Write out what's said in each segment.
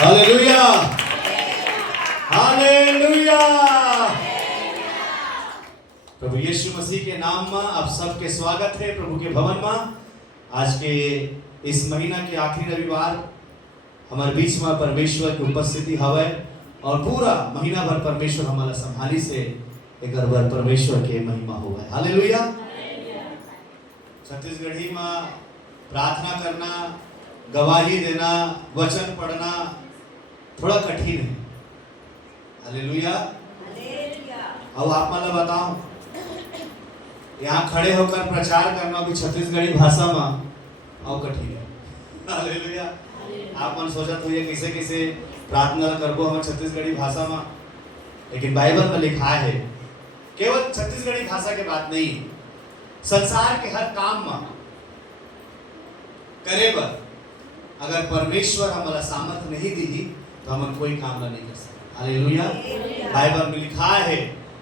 Hallelujah, hallelujah. प्रभु यीशु मसीह के नाम में आप सबके स्वागत है प्रभु के भवन में। आज के इस महीना के आखिरी रविवार हमारे बीच में परमेश्वर की उपस्थिति हवे और पूरा महीना भर परमेश्वर हमारा संभाली से एक बार परमेश्वर के महिमा हुआ है। हालेलुया। छत्तीसगढ़ी में प्रार्थना करना, गवाही देना, वचन पढ़ना थोड़ा कठिन है। हालेलुया। अब आप मला बताओ, यहाँ खड़े होकर प्रचार करना भी छत्तीसगढ़ी भाषा में और कठिन है। हालेलुया। आप मन सोचत होइए कैसे कैसे प्रार्थना करबो हम छत्तीसगढ़ी भाषा में, लेकिन बाइबल में लिखा है केवल छत्तीसगढ़ी भाषा के बात नहीं, संसार के हर काम में करे बर अगर परमेश्वर हमारा सामर्थ नहीं दी तो हम कोई काम नहीं कर सकते। हालेलुया। बाइबल में लिखा है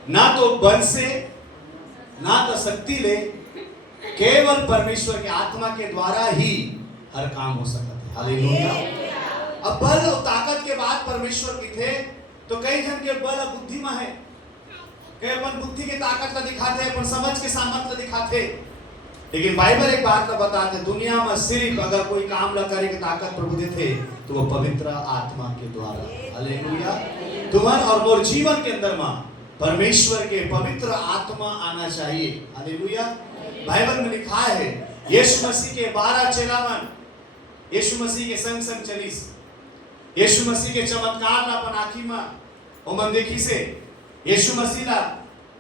ना तो बल से ना तो शक्ति ले, केवल परमेश्वर के आत्मा के द्वारा ही हर काम हो सकता है। हालेलुया। अब बल और ताकत के बाद परमेश्वर की थे तो कई जन के बल और बुद्धि में है, कई अपन बुद्धि की ताकत ला दिखाते, अपन समझ के सामर्थ्य ला दिखाते, लेकिन बाइबल एक बात तो बताते, दुनिया में सिर्फ अगर कोई काम ला करे की ताकत प्रभु देते तो वो पवित्र आत्मा के द्वारा। हालेलुया। तुम्हारे और मोर जीवन के अंदर में परमेश्वर के पवित्र आत्मा आना चाहिए। हालेलुया। बाइबल में लिखा है यीशु मसीह के 12 चेलावन यीशु मसीह के संग संग चलीस, यीशु मसीह के चमत्कार ला अपन आँखी में ओ मन देखी से यीशु मसीह ला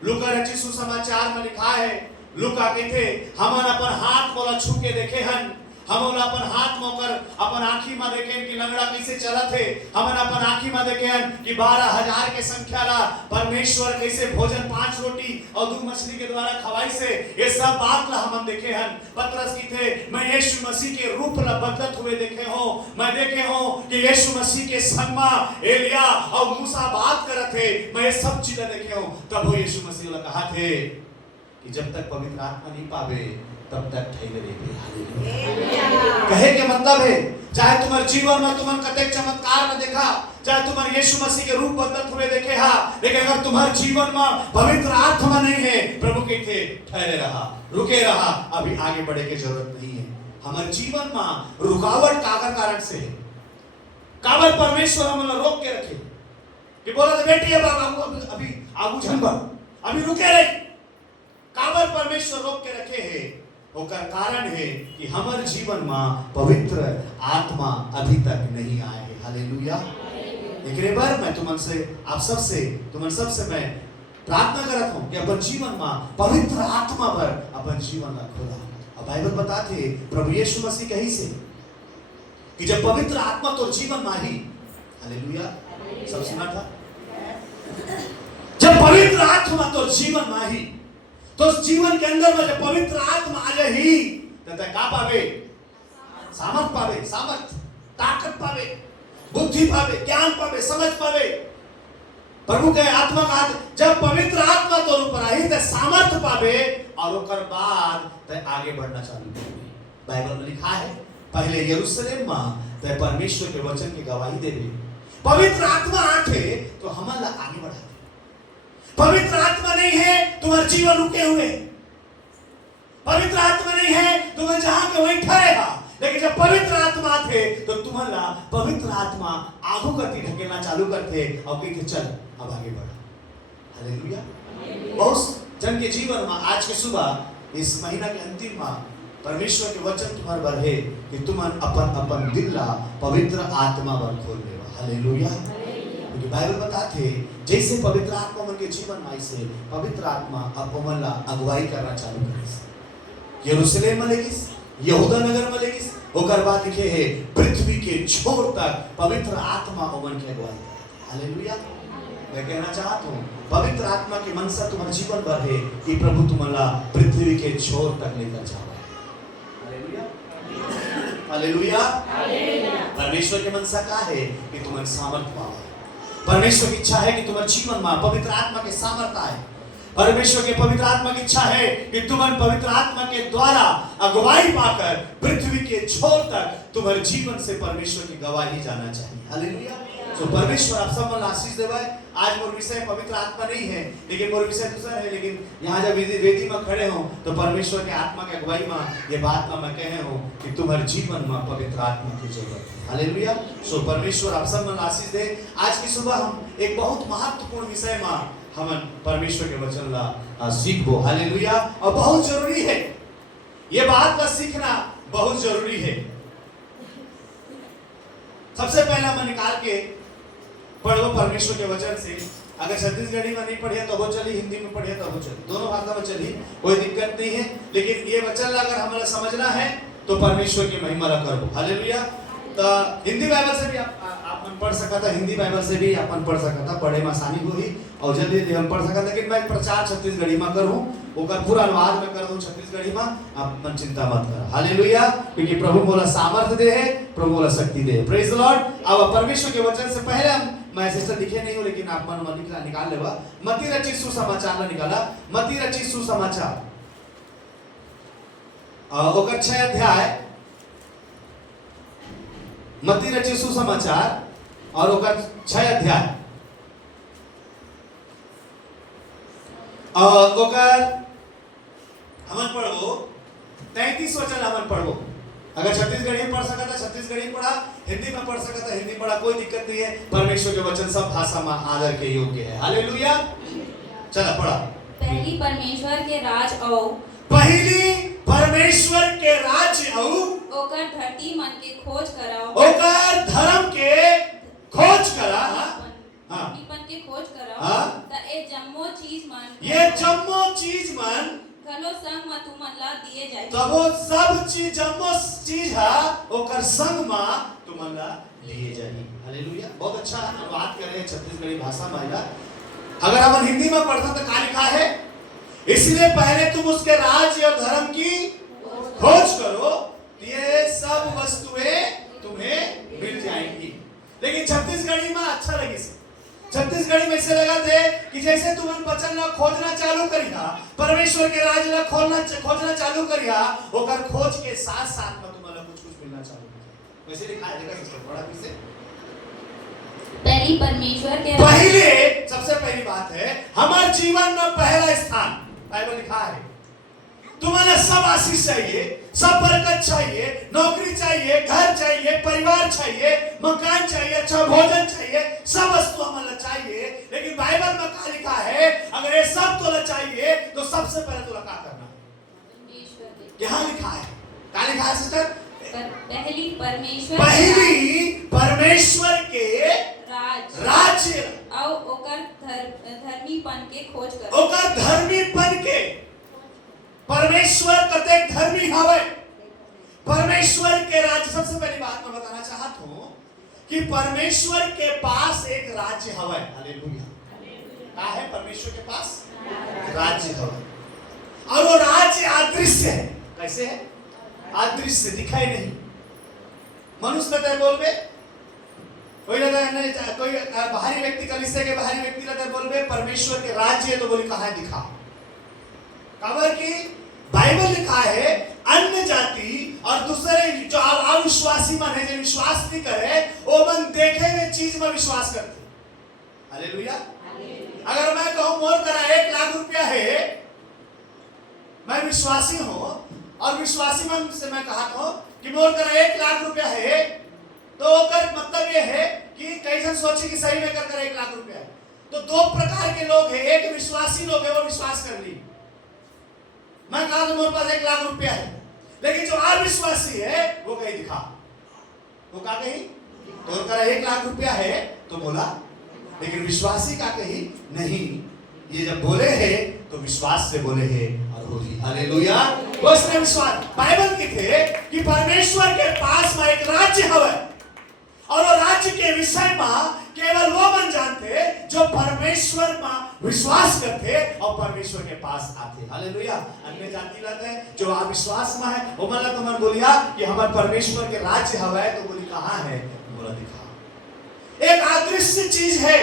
लूका रचित सुसमाचार में लिखा है, लूका कहते हमन अपन हाथ मोला छू के देखे हन, हमन अपन हाथ मोकर अपन आँखी में देखे कि लंगड़ा कैसे चलत है, हमन अपन आँखी में देखे हन कि 12,000 के संख्या ला परमेश्वर कैसे भोजन 5 रोटी और 2 मछली के द्वारा खवाई से, ये सब बात ला हमन देखे हन। पतरस की थे मैं यीशु मसीह के रूप ला बदलत हुए देखे हो, मैं देखे हो कि यीशु मसीह के संग में एलिया और मूसा बात करत थे, मैं ये सब चीजें देखे हो। तब वो यीशु मसीह ला कहा थे कि जब तक पवित्र आत्मा नहीं पावे तब तक ठहरे रहे। हालेलुया। कहे के मतलब है चाहे तुम्हारे जीवन में तुमन कतेक चमत्कार न देखा, चाहे तुम्हारे यीशु मसीह के रूप बदलत हुए देखे हा, लेकिन अगर तुम्हारे जीवन में पवित्र आत्मा नहीं है, प्रभु कहते ठहरे रहा, रुके रहा, अभी आगे बढ़े की जरूरत नहीं है। हमारे जीवन में रुकावट कागर कारण से है, काबर परमेश्वर हमें रोक के रखे कि बोला तो बेटी है बाबा अभी आगू झंबर अभी रुके रहे, काबर परमेश्वर रोक के रखे हैं, ओकर कारण है कि हमारे जीवन में पवित्र आत्मा अभी तक नहीं आए है। हालेलुया। एक बार मैं तुमन सबसे मैं प्रार्थना करत हूं कि अपन जीवन में पवित्र आत्मा पर अपन जीवन ला खोला। अब बाइबल बताते प्रभु यीशु मसीह कही से कि जब पवित्र आत्मा तो जीवन में ही, हालेलुया, सब सुना था, जब पवित्र आत्मा तो जीवन में ही, तो जीवन के अंदर में जब पवित्र आत्मा आ जाए तो का पावे, सामर्थ पावे, सामर्थ ताकत पावे, बुद्धि पावे, ज्ञान पावे, समझ पावे। प्रभु के आत्मा का जब पवित्र आत्मा तो ऊपर आई तो सामर्थ पावे और ओकर बाद तो आगे बढ़ना चालू करेंगे। बाइबल में लिखा है पहले यरूशलेम में तो परमेश्वर के वचन की गवाही देवे, पवित्र आत्मा आके तो हमारा आगे बढ़ा। पवित्र आत्मा नहीं है तुम्हारा जीवन रुके हुए, पवित्र आत्मा नहीं है तुम्हें जहां के वहीं ठहरेगा, लेकिन जब पवित्र आत्मा थे तो तुम्हारा पवित्र आत्मा आगू करती ढकेलना चालू करते और कहते चल अब आगे बढ़। हालेलुया। बहुत जन के जीवन में आज के सुबह इस महीना के अंतिम में परमेश्वर के वचन तुम्हारे पर है कि तुम अपन अपन दिल ला पवित्र आत्मा पर खोल देवा। हालेलुया। क्योंकि बाइबल बताते जैसे पवित्र आत्मा मन के जीवन में से पवित्र आत्मा अब मन ला अगुवाई करना चालू करे। यरूशलेम में लेगिस, यहूदा नगर में लेगिस, ओकर बाद लिखे है पृथ्वी के छोर तक पवित्र आत्मा ओमन के अगुवाई करे। हालेलुया। मैं कहना चाहता हूँ पवित्र आत्मा की मनसा तुम्हारे जीवन भर है कि प्रभु तुम्हारा पृथ्वी के छोर तक लेकर जाओ। हालेलुया। परमेश्वर के मनसा का है कि तुम्हारे सामर्थ पाओ। परमेश्वर की इच्छा है कि तुम्हारे जीवन में पवित्र आत्मा के सामर्थ आए, परमेश्वर के पवित्र आत्मा की इच्छा है कि तुम पवित्र आत्मा के द्वारा अगुवाई पाकर पृथ्वी के छोर तक तुम्हारे जीवन से परमेश्वर की गवाही जाना चाहिए। हालेलुया। तो परमेश्वर आप सब मन आशीष देवाए। आज मोर विषय पवित्र आत्मा नहीं है, लेकिन मोर विषय दूसरा है। लेकिन यहाँ जब वेदी में खड़े हो तो परमेश्वर के आत्मा के अगुवाई में ये बात मैं कहे हो कि तुम्हारे जीवन में पवित्र आत्मा की जरूरत है। हालेलुया। सो परमेश्वर आप सब मन आशीष दे। आज की सुबह हम एक बहुत महत्वपूर्ण विषय में हम परमेश्वर के वचन ला सीखबो। हालेलुया। और बहुत जरूरी है, ये बात का सीखना बहुत जरूरी है। सबसे पहला मैं निकाल के पढ़ो परमेश्वर के वचन से। अगर छत्तीसगढ़ी में नहीं पढ़िए तो वो चली, हिंदी में पढ़िए तो वो चली, दोनों भाषा में चली, कोई दिक्कत नहीं है। लेकिन ये वचन अगर हमें समझना है तो परमेश्वर की महिमा करो। हालेलुया। तो हिंदी बाइबल से भी आप पढ़ सकता था, हिंदी बाइबल से भी आप पढ़ सकता था, पढ़े में आसानी हुई और जल्दी हम पढ़ सकता। लेकिन मैं प्रचार छत्तीसगढ़ी में करूँ, ओकर पूरा अनुवाद में कर दूं छत्तीसगढ़ी में, आप मन चिंता मत कर। हालेलुया। क्योंकि प्रभु मोला सामर्थ्य दे है, प्रभु मोला शक्ति दे। Praise the Lord. अब परमेश्वर के वचन से पहले हम मैसेज तो लिखे नहीं हो, लेकिन आप मन निकाल लेवा। मत्ती रचित सुसमाचार में निकाला, मत्ती रचित सुसमाचार ओकर 6 अध्याय, मत्ती रचित सुसमाचार और ओकर 6 अध्याय और ओकर हमन पढ़बो 33 वचन हमन पढ़बो। अगर छत्तीसगढ़ी में पढ़ सकता था छत्तीसगढ़ी में पढ़ा, हिंदी में पढ़ सकता था हिंदी पढ़ा, कोई दिक्कत नहीं है। परमेश्वर के वचन सब भाषा में आदर के योग्य है। हालेलुया। चला पढ़ा। पहली परमेश्वर के राज औ पहली परमेश्वर के राज्य औ ओकर धरती मन के खोज कराओ, ओकर धर्म के खोज करा। हाँ मन के खोज कराओ। हाँ? त ए जम्मो चीज मन, ये जम्मो चीज मन घलो संग म तुमन ला दिए जाए। तब वो सब चीज जम्मो चीज है ओकर संग में तुमन ला लिए जाही। हालेलुया। बहुत अच्छा अनुवाद करे छत्तीसगढ़ी भाषा में। अगर हम हिंदी में पढ़ता तो क्या लिखा है? इसलिए पहले तुम उसके राज्य और धर्म की खोज करो, ये सब वस्तुएं तुम्हें मिल जाएंगी। लेकिन छत्तीसगढ़ी में अच्छा लगी, छत्तीसगढ़ी में ऐसे लगा थे कि जैसे तुम वचन ला खोजना चालू करिया, परमेश्वर के राज ला खोजना चालू करिया, ओकर खोज के साथ साथ में तुम्हारा कुछ मिलना चालू करिया। वैसे लिखा है, देखा सिस्टर बड़ा फिर से। पहली परमेश्वर के पहले सबसे पहली बात है हमारे जीवन में पहला स्थान बाइबल लिखा है। तुम्हारा सब आशीष चाहिए, सब बरकत चाहिए, नौकरी चाहिए, घर चाहिए, परिवार चाहिए, मकान चाहिए, अच्छा भोजन चाहिए, सब वस्तु हमें चाहिए। लेकिन बाइबल में क्या लिखा है? अगर ये सब तो चाहिए तो सबसे पहले तो क्या करना? यहाँ लिखा है, क्या लिखा है सिस्टर? पहली परमेश्वर के राज्य और ओकर धर्मीपन के खोज करो। ओकर धर्मीपन के, परमेश्वर कतेक धर्मी हवे, परमेश्वर के राज्य। सबसे पहली बात मैं बताना चाहता हूँ कि परमेश्वर के पास एक राज्य हवे। हालेलुया। क्या है परमेश्वर के पास? राज्य हवे। और वो राज्य अदृश्य है। कैसे है? अदृश्य, दिखाई नहीं। मनुष्य कहते हैं बोलबे, कोई लगता है कोई बाहरी व्यक्ति कलीसिया के बाहरी व्यक्ति लगता है बोलबे परमेश्वर के राज्य है तो बोली कहाँ है? दिखा। खबर की बाइबल लिखा है अन्य जाति और दूसरे जो अविश्वासी मन है, जो विश्वास नहीं करे, वो मन देखे हुए चीज में विश्वास करते। हालेलुया। अगर मैं कहूं मोर करा 1 लाख रुपया है, मैं विश्वासी हूं और विश्वासी मन से मैं कहा हूं कि मोर करा 1 लाख रुपया है, तो ओकर मतलब ये है कि कैसे सोचे कि सही में कर 1 लाख रुपया है। तो 2 प्रकार के लोग हैं। एक विश्वासी लोग है, वो विश्वास कर ली, मैं कहा तो मेरे पास 1 लाख रुपया है। लेकिन जो अविश्वासी है वो कहीं दिखा, वो कहा कहीं तो कर 1 लाख रुपया है तो बोला, लेकिन विश्वासी का कहीं नहीं। ये जब बोले हैं तो विश्वास से बोले हैं और हो जी। हालेलुया। वो इसने विश्वास बाइबल की थे कि परमेश्वर के पास में एक राज्य है और वो राज्य के विषय में केवल वो मन जानते जो परमेश्वर में विश्वास करते और परमेश्वर के पास आते। हालेलुया। अन्य जाति लगते हैं जो अविश्वास में है, वो मतलब तो मन बोलिया कि हमारे परमेश्वर के राज्य है, तो बोली कहाँ है? बोला दिखा। एक अदृश्य चीज है,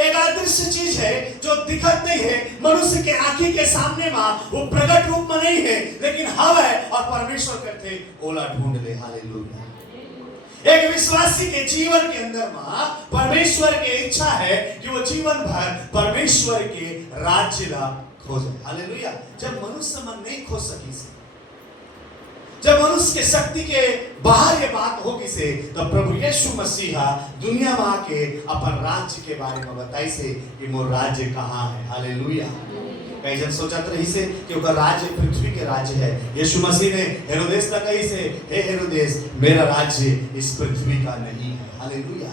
एक अदृश्य चीज है जो दिखत नहीं है, मनुष्य के आंखी के सामने में वो प्रकट रूप में नहीं है, लेकिन हव है और परमेश्वर कहते ओला ढूंढ ले। हालेलुया। एक विश्वासी के जीवन के अंदर में परमेश्वर की इच्छा है कि वो जीवन भर परमेश्वर के राज्य ला खोजे। हालेलुया। जब मनुष्य मन नहीं खोज सकी से, जब मनुष्य के शक्ति के बाहर ये बात होगी से, तब प्रभु यीशु मसीहा दुनिया में आके अपन राज्य के बारे में बताई से कि मोर राज्य कहाँ है। हालेलुया। कई जन सोचत रही से कि ओकर राज्य पृथ्वी के राज्य है। यीशु मसीह ने हेरोदेस तक कही से, हे हेरोदेस, मेरा राज्य इस पृथ्वी का नहीं है। हालेलुया।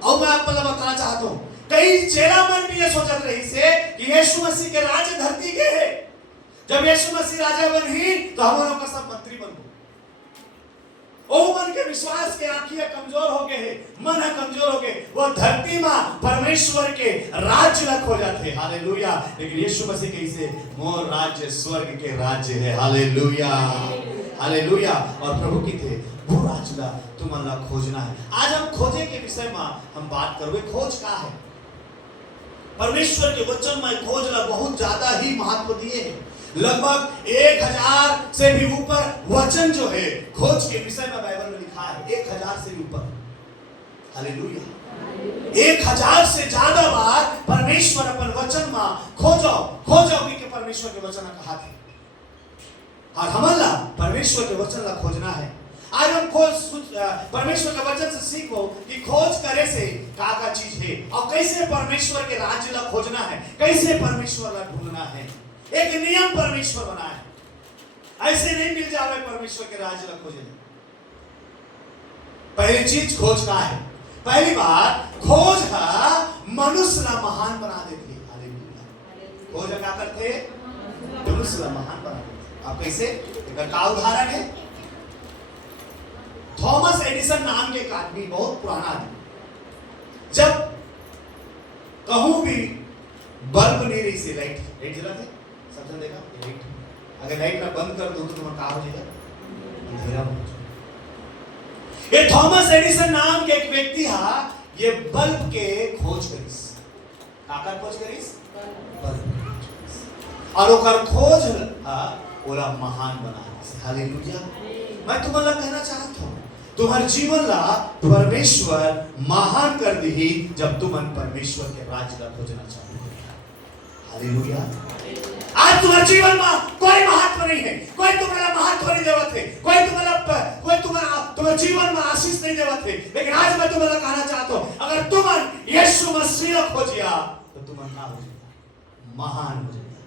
और मैं आपको बताना चाहता हूँ, कई चेला मन भी ये सोचत रही से कि यीशु मसीह के राज्य धरती के है। जब यीशु मसीह राजा बनी तो हम लोग का सब मंत्री बन गए। ओ मन के विश्वास के आंखियां कमजोर हो गए हैं, मन कमजोर हो गए, वो धरती में परमेश्वर के राज्य ला खो जाते। हालेलुया। लेकिन यीशु मसीह कैसे, मोर राज्य स्वर्ग के राज्य है। हालेलुया। हालेलुया। और प्रभु की थे वो राज्य ला तुम ला खोजना है। आज हम खोजे के विषय में हम बात करोगे। खोज का है? परमेश्वर के वचन में खोज ला बहुत ज्यादा ही महत्व दिए है। लगभग 1000 से भी ऊपर वचन जो है खोज के विषय में बाइबल में लिखा है। 1000 से भी ऊपर। हालेलुया। 1000 से ज्यादा बार परमेश्वर अपन वचन में खोजो कि परमेश्वर के वचन कहा थे। और हमारा परमेश्वर के वचन ला खोजना है। आज हम परमेश्वर के वचन से सीखो कि खोज करे से का चीज है और कैसे परमेश्वर के राज्य ला खोजना है, कैसे परमेश्वर ला ढूंढना है। एक नियम परमेश्वर बनाया है, ऐसे नहीं मिल जावे परमेश्वर के राज्य ला खोजे। पहली चीज खोज का है। पहली बात, खोज है मनुष्य ला महान बना देती है। हालेलुया। खोज क्या करते? मनुष्य ला महान बना देती। अब कैसे? एक का उदाहरण है, थॉमस एडिसन नाम के एक आदमी, बहुत पुराना आदमी, जब कहूं भी बल्ब नहीं रही से, लाइट जला थे, सबने देखा लाइट, अगर लाइट ना बंद कर दो तो तुम्हारा क्या हो जाएगा? अंधेरा हो जाएगा। ये थॉमस एडिसन नाम के एक व्यक्ति हा, ये बल्ब के खोज करिस। काकर खोज करिस? बल्ब। और ओकर खोज हा ओला महान बना दिस। हालेलुया। मैं तुम्हारा कहना चाहता हूं, तुम्हारे जीवन ला परमेश्वर महान कर दी जब तुम परमेश्वर के राज्य का खोजना चाहते हो। हालेलुया। आज तुम्हारे जीवन में कोई महत्व नहीं है, कोई तुम्हारा महत्व नहीं देवत है, कोई तुम्हारे जीवन में आशीष नहीं देवत है। लेकिन आज मैं तुम्हारा कहना चाहता हूं, अगर तुम यीशु मसीह को खोजिया तो तुम क्या हो जाएगा? महान हो जाएगा।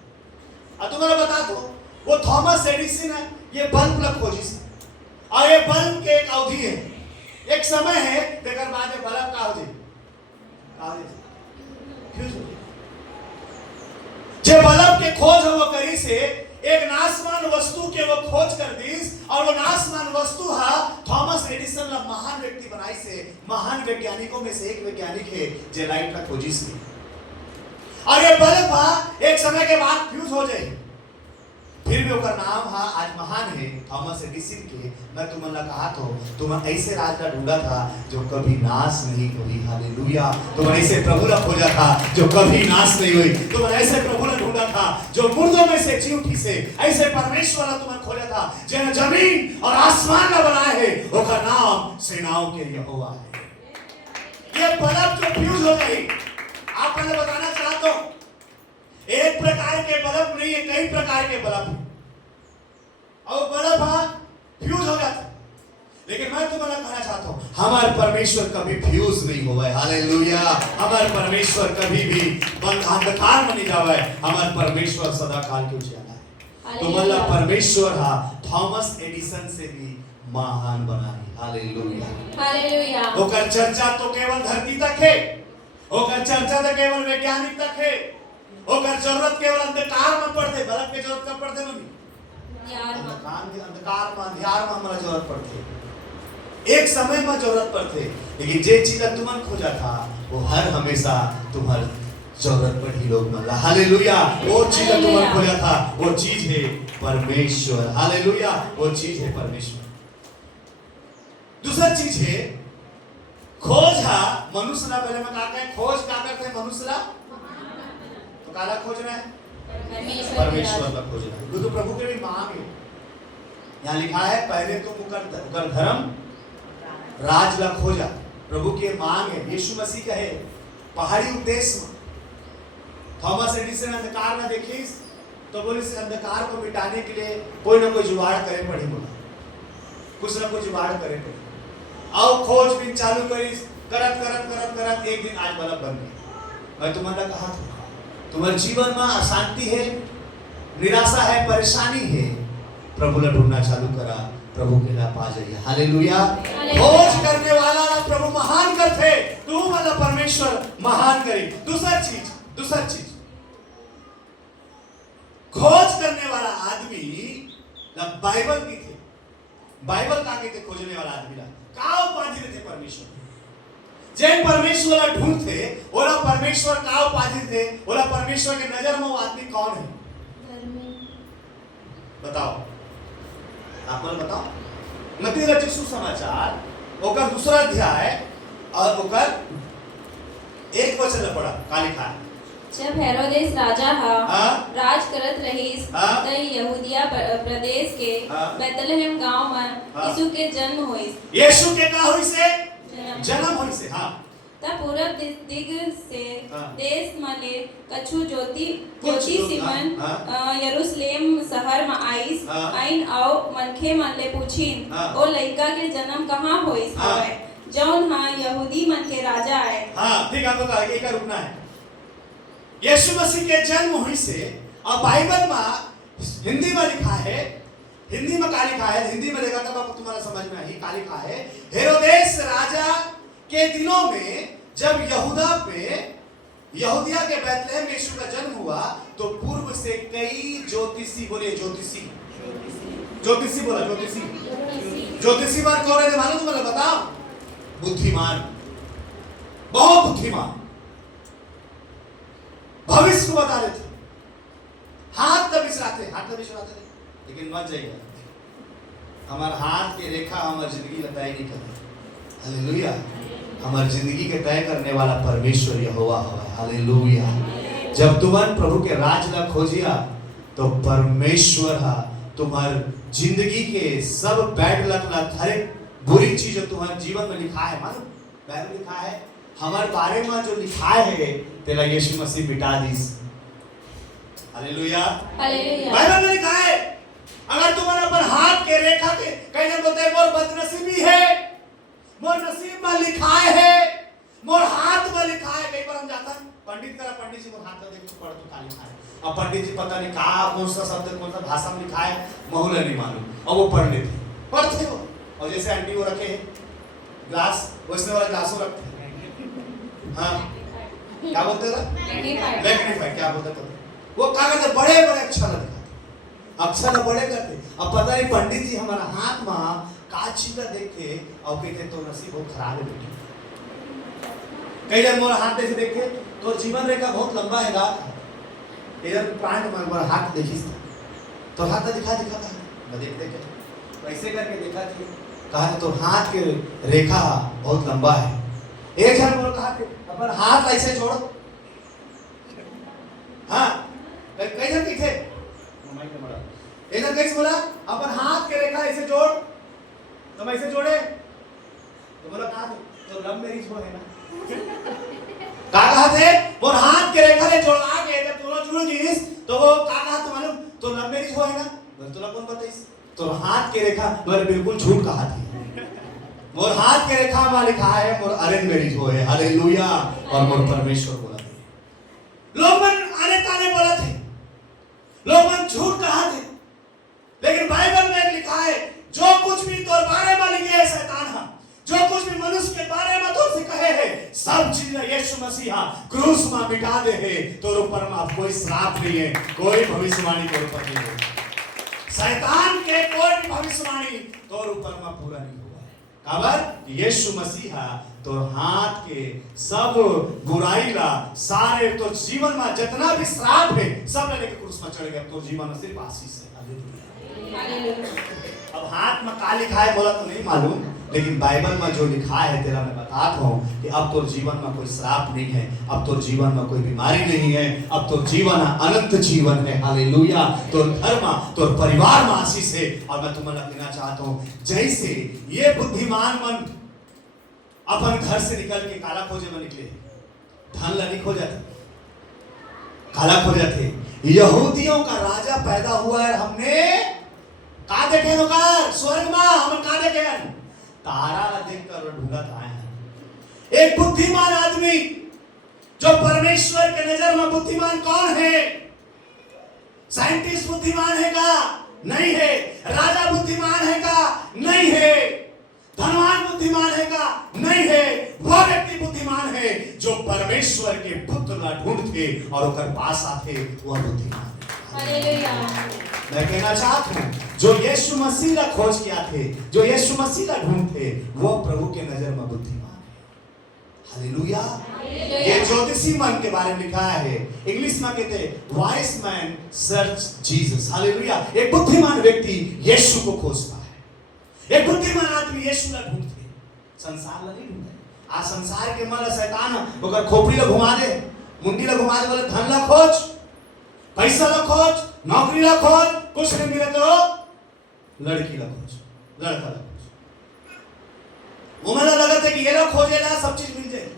अब तुम्हारा बता दो, वो थॉमस एडिसन है, ये बल्ब ला खोजी और ये बल्ब के एक अवधि है, एक समय है, तेकर बाद ये बल्ब का हो जाए फ्यूज हो जाए। जे बल्ब के खोज वो करी से एक नाशवान वस्तु के वो खोज कर दीस, और वो नाशवान वस्तु हा थॉमस एडिसन ला महान व्यक्ति बनाई से। महान वैज्ञानिकों में से एक वैज्ञानिक है जे लाइट का खोजी से। और ये बल्ब हा एक समय के बाद फ्यूज हो जाए, फिर भी उसका नाम हा आज महान है, थॉमस एडिसन के। मैं तुम्हारा कहा तो तुम ऐसे राज का ढूंढा था जो कभी नाश नहीं हुई। हालेलुया। तुम ऐसे प्रभु ला खोजा था जो कभी नाश नहीं हुई। तुम ऐसे प्रभु ला ढूंढा था जो मुर्दों में से जी उठी से। ऐसे परमेश्वर ला तुम खोजा था जिन्हें जमीन और आसमान ला बनाए है, उसका नाम सेनाओं के यहोवा है। ये बल्ब जो फ्यूज हो गई, आप मैं बताना चाहता हूं, एक प्रकार के बल्ब नहीं है, कई प्रकार के बल्ब है, और बल्ब फ्यूज हो जाता। लेकिन मैं तुम्हारा कहना चाहता हूं, हमारे परमेश्वर कभी फ्यूज नहीं हुआ है। हालेलुया। हमारे परमेश्वर कभी भी बंद अंधकार में नहीं जावे। हमारे परमेश्वर सदा काल के उजियाला है। तुम्हारा परमेश्वर हा थॉमस एडिसन से भी महान बनाई। हालेलुया। हालेलुया। ओकर चर्चा तो केवल धरती तक है, ओकर चर्चा तो केवल वैज्ञानिक तक है, ओकर जरूरत केवल अंधकार में पड़ते। बल्ब के जरूरत कब पड़ते? मम्मी अंधकार में, अंधियार में हमारा जरूरत पड़ते, एक समय में जरूरत पड़ते। लेकिन जे चीज तुमन खोजा था वो हर हमेशा तुम्हार जरूरत पड़ी लोग मला। हालेलुया। वो चीज तुमन खोजा था वो चीज है परमेश्वर। हालेलुया। वो चीज है परमेश्वर। दूसरा चीज है खोज मनुष्य ला पहले में का खोज का करते हैं मनुष्य ला तो काला खोज रहे हैं परमेश्वर का खोज रहे हैं। तो प्रभु के भी मांग है। यहाँ लिखा है पहले तुम उकर धर्म राज ला खोजा। प्रभु की मांग है। यीशु मसीह कहे पहाड़ी उपदेश में थॉमस एडिसन अंधकार में देखी तो बोले इस अंधकार को मिटाने के लिए कोई ना कोई जुगाड़ करे पड़ी। बोला कुछ ना कुछ जुगाड़ करे पड़ी। आओ खोजबीन चालू करी करत करत करत करत एक दिन आज बल्ब बन गया। मैं तुम्हारा कहा था तुम्हारे जीवन में अशांति है, निराशा है, परेशानी है, प्रभु ने ढूंढना चालू करा, प्रभु के लिए पा जाइए। हालेलुया। खोज करने वाला ना प्रभु महान करते, तू वाला परमेश्वर महान करी। दूसरा चीज खोज करने वाला आदमी ना बाइबल की थे। बाइबल का के खोजने वाला आदमी ना का उपाधि थे परमेश्वर। जैन परमेश्वर ला ढूंढते ओला परमेश्वर का उपाधि थे। ओला परमेश्वर के नजर में वो आदमी कौन है? बताओ, आप लोग बताओ। मत्ती रचित सुसमाचार ओकर दूसरा अध्याय और ओकर 1 वचन पढ़ा का लिखा है। जब हेरोदेस राजा राज करत रहीस तई यहूदिया प्रदेश के बैतलहम गांव में यीशु के जन्म होइस। यीशु के का होइसे? जन्म होइसे। हां तब पूरब दिग से देश माले कछु ज्योति सिमन यरूशलेम शहर में आइन आओ मनखे मन ले पूछिन ओ लइका के जन्म कहां होइस हवे जौन यहूदी मन के राजा है। हां ठीक आपको आगे का रुकना है। यीशु मसीह के जन्म हुई से और बाइबल में हिंदी में लिखा है। हिंदी में का लिखा है? हिंदी में देखा तब आपको तुम्हारा समझ में आई का लिखा है। हेरोदेस राजा के दिनों में जब यहूदिया के बैतलहम में यीशु का जन्म हुआ तो पूर्व से कई ज्योतिषी बोले ज्योतिषी बोला ज्योतिषी बात कौन है मालूम तुम्हें? बताओ। बुद्धिमान, बहुत बुद्धिमान, भविष्य को बता देते। हाथ तब इसराते लेकिन मत जाइए। हमारे हाथ की रेखा हमारी जिंदगी का तय नहीं करती। हालेलुया। हमारी जिंदगी के तय करने वाला परमेश्वर यहोवा है। हालेलुया। जब तुमन प्रभु के राज ला खोजिया तो परमेश्वर तुम्हार जिंदगी के सब बैड लक ला हर बुरी चीज जो तुम्हारे जीवन में लिखा है मालूम बाइबल लिखा है हमारे बारे में जो लिखा है तेरा यीशु मसीह मिटा दीस। हालेलुया। बाइबल में लिखा है अगर तुम्हारे ऊपर हाथ के रेखा के कहीं ना बोलते मोर बदनसीबी है, मोर नसीब में लिखा है, मोर हाथ में लिखा है। कई बार हम जाता है पंडित जी मोर हाथ में देख तो पढ़ तो का लिखा है। अब पंडित जी पता नहीं कौन सा शब्द कौन सा भाषा में लिखा है महुला नहीं मालूम और वो पढ़ते हो। और जैसे आंटी वो रखे ग्लास वैसे वाला ग्लासों रखते हाँ क्या बोलते थे? मैग्नीफाई क्या बोलते थे? वो कागज बड़े अक्षर बड़े करते। अब पता नहीं पंडित जी हमारा हाथ में का चीज देखे और कहते तो नसीब बहुत खराब है बेटी। कई जन मोर हाथ ऐसे देखे तो जीवन रेखा बहुत लंबा है गा इधर प्राण में मोर हाथ देखी तो हाथ दिखा मैं देख वैसे करके देखा थी कहा तो हाथ के रेखा बहुत लंबा है। एक जन बोल कहा अपन हाथ ऐसे जोड़ो। हाँ कई जन थे एक जन कैसे बोला अपन हाथ के रेखा ऐसे जोड़ तो ऐसे जोड़े तो बोला कहा तो लव मैरिज हो है ना कहा थे वो हाथ के रेखा ले जोड़ा के जब दोनों जुड़ गई तो वो कहा तो मालूम तो लव मैरिज हो है ना तो कौन बताइस तो हाथ के रेखा मैंने बिल्कुल झूठ कहा थी। मोर हाथ के रेखा में लिखा है मोर अरेंज मैरिज हो है। हालेलुया। और मोर परमेश्वर बोला थे लोग मन आने ताने बोला थे लोग मन झूठ कहा थे लेकिन बाइबल में लिखा है जो कुछ भी तोर बारे में लिखे है शैतान है जो कुछ भी मनुष्य के बारे में तो से कहे है सब चीज यीशु मसीह क्रूस में मिटा दे है तोर ऊपर में कोई श्राप नहीं है कोई भविष्यवाणी तोर ऊपर नहीं है शैतान के कोई भी भविष्यवाणी तोर ऊपर में पूरा नहीं खबर यीशु मसीह तो हाथ के सब बुराई ला सारे तो जीवन में जितना भी श्राप है सब लेके क्रूस में चढ़ गया तो जीवन में सिर्फ आशीष है। हालेलुया। अब हाथ में का लिखा है बोला तो नहीं मालूम लेकिन बाइबल में जो लिखा है तेरा मैं बताता हूँ कि अब तो जीवन में कोई श्राप नहीं है, अब तो जीवन में कोई बीमारी नहीं है, अब तो जीवन अनंत जीवन है। हालेलुया। तो घर में तो परिवार में आशीष है। और मैं तुम्हें कहना चाहता हूँ, जैसे ये बुद्धिमान मन अपन घर से निकल के काला खोजे में निकले, धन ला नहीं खो जाते, काला खो जाते। यहूदियों का राजा पैदा हुआ है, हमने का देखे नौकर स्वर्ग में, हम का देखे तारा देखकर ढूंढत आए हैं। एक बुद्धिमान आदमी, जो परमेश्वर के नजर में बुद्धिमान कौन है? साइंटिस्ट बुद्धिमान है का? नहीं है। राजा बुद्धिमान है का? नहीं है। धनवान बुद्धिमान है का? नहीं है। वह व्यक्ति बुद्धिमान है जो परमेश्वर के पुत्र ला ढूंढते और ओकर पास आते, वह बुद्धिमान है। हालेलुया। मैं कहना चाहता हूँ, जो यीशु मसीह ला खोज किया थे, जो यीशु मसीह ला ढूंढते, वो प्रभु के नजर में बुद्धिमान है। हालेलुया। ये ज्योतिषी मन के बारे में लिखा है, इंग्लिश में कहते हैं vice man search Jesus. Hallelujah. एक बुद्धिमान व्यक्ति यीशु को खोजता है। एक बुद्धिमान आदमी यीशु ला ढूंढते, संसार ला नहीं ढूंढते। आज संसार के मन शैतान ओकर खोपड़ी ला घुमा दे, मुंडी ला घुमा दे, बोले धन ला खोज, पैसा ला खोज, नौकरी ला खोज, कुछ नहीं मिले तो लड़की ला खोज, लड़का ला खोज। उमें लगता है कि ये ला खोजेला सब चीज मिल जाएगी,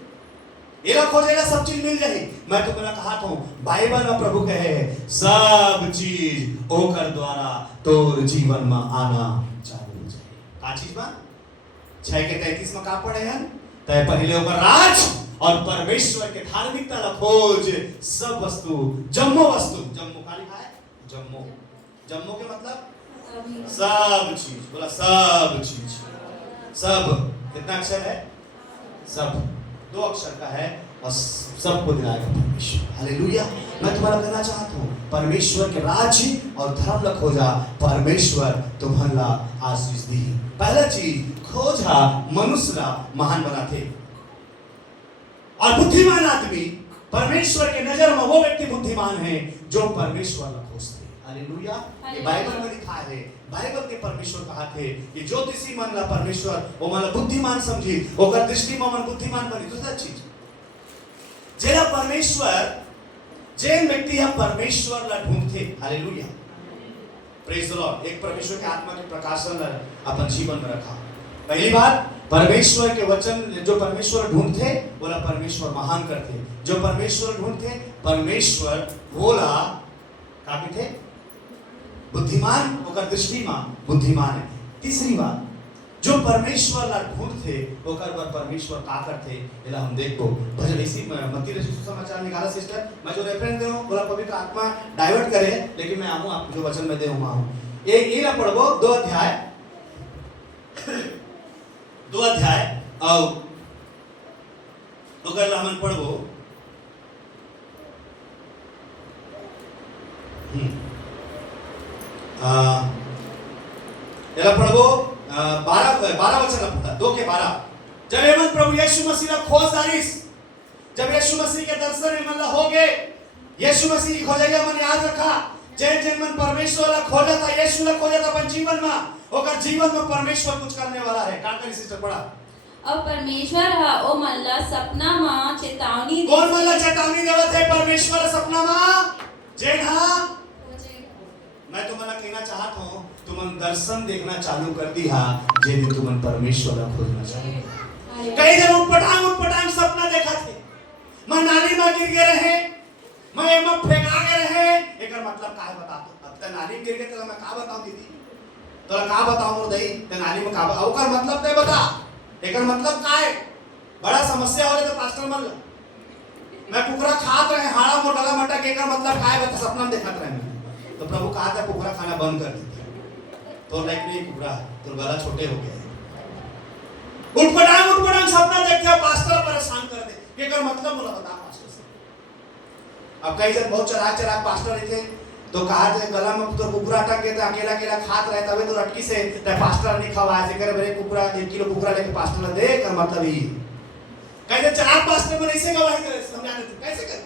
ये ला खोजेला सब चीज मिल जाएगी। मैं तो मेरा कहा था, बाइबल में प्रभु कहे सब चीज ओकर द्वारा तोर जीवन में आना चालू हो जाए। का चीज में 6:33 में का पढ़े हैं? तय पहले ओकर राज और परमेश्वर के धार्मिकता ला खोज, सब वस्तु, जम्मो वस्तु, जम्मो का लिखा है, जम्मो, जम्मो के मतलब सब चीज, बोला सब चीज, सब कितना अक्षर है? सब 2 अक्षर का है और सबको दिलाएगा परमेश्वर। हालेलुया। मैं तुम्हारा कहना चाहता हूँ, परमेश्वर के राज्य और धर्म ला खोजा, परमेश्वर तुम्हारा आशीष दी। पहला चीज खोजा, मनुष्य ला महान बनाते। और बुद्धिमान आदमी, परमेश्वर के नजर में वो व्यक्ति बुद्धिमान है जो परमेश्वर ला खोजते। हालेलुया। ये बाइबल में लिखा है, बाइबल के परमेश्वर कहा थे कि ज्योतिषी मन ला परमेश्वर वो मन बुद्धिमान समझी, ओकर दृष्टि में मन बुद्धिमान बनी। दूसरा चीज, जेला परमेश्वर, जेन व्यक्ति या परमेश्वर ला ढूंढते, हालेलुया, प्रेज द लॉर्ड, एक परमेश्वर के आत्मा के प्रकाशन ला अपन जीवन में रखा। पहली बात, परमेश्वर के वचन, जो परमेश्वर ढूंढते बोला परमेश्वर महान करते, जो परमेश्वर ढूंढते परमेश्वर बोला का थे बुद्धिमान, ओकर दृष्टि में बुद्धिमान है। तीसरी बात, जो परमेश्वर ला ढूंढते ओकर पर परमेश्वर का करते, एला हम देखो भजन इसी मत्ती रचित सुसमाचार निकाला सिस्टर, मैं जो रेफरेंस दे हूं बोला पवित्र आत्मा डाइवर्ट करे, लेकिन मैं आऊं आप जो वचन में दे हूं आऊं ये ना पढ़बो 2 अध्याय 2 अध्याय और अगर हमन पढ़बो एला पढ़बो 12 वचन पढ़ा 2 के 12। जब एमन प्रभु यीशु मसीह ला खोज दारिस, जब यीशु मसीह के दर्शन एमन ला हो गए, यीशु मसीह की खोजैया मन याद रखा, जैन जैन मन परमेश्वर ला खोजा था, यीशु ला खोजा था अपन जीवन में, ओकर जीवन में परमेश्वर कुछ करने वाला है। का करी सिस्टर पढ़ा। अब परमेश्वर हा ओ मन ला सपना में चेतावनी, कौन मन ला चेतावनी देवत है? परमेश्वर सपना में जैन हा। मैं तुम्हारा कहना चाहता हूँ, तुमन दर्शन देखना चालू कर दी हा, जे भी तुमन परमेश्वर ला खोजना चाहे। कई जन उठपटांग सपना देखा थे, मैं नाली में गिर गए रहे, मैं एमा फेंका गए रहे, एकर मतलब का है बता दो। अब त नाली में गिर गए तो मैं का बताऊं दीदी, तोला का बताऊं मोर दई, त नाली में का ओकर मतलब दे बता, एकर मतलब का है? बड़ा समस्या होले तो पास्टर मन मैं कुकरा खात रहे, हाड़ा मोर गला मटक, एकर मतलब का है? बता, सपना में देखत रहे। तो प्रभु कहा था कुकरा खाना बंद कर दीजिए, तो लाइक नहीं कुकरा, तो गला छोटे हो गए। उठपटांग सपना देखते हो, पास्टर परेशान कर दे, एकर मतलब बोला बता पास्टर से। अब कई जन बहुत चराग पास्टर थे, तो कहा थे गला में तो कुकरा अटक गया था, अकेला खात रहे तबे तो अटकी से पास्टर नहीं खवाया से करे बरे कुकरा 1 किलो कुकरा लेके पास्टर दे, कर मतलब ही कई जन चराग पास्टर में ऐसे गवाही करे, समझा देते कैसे करे,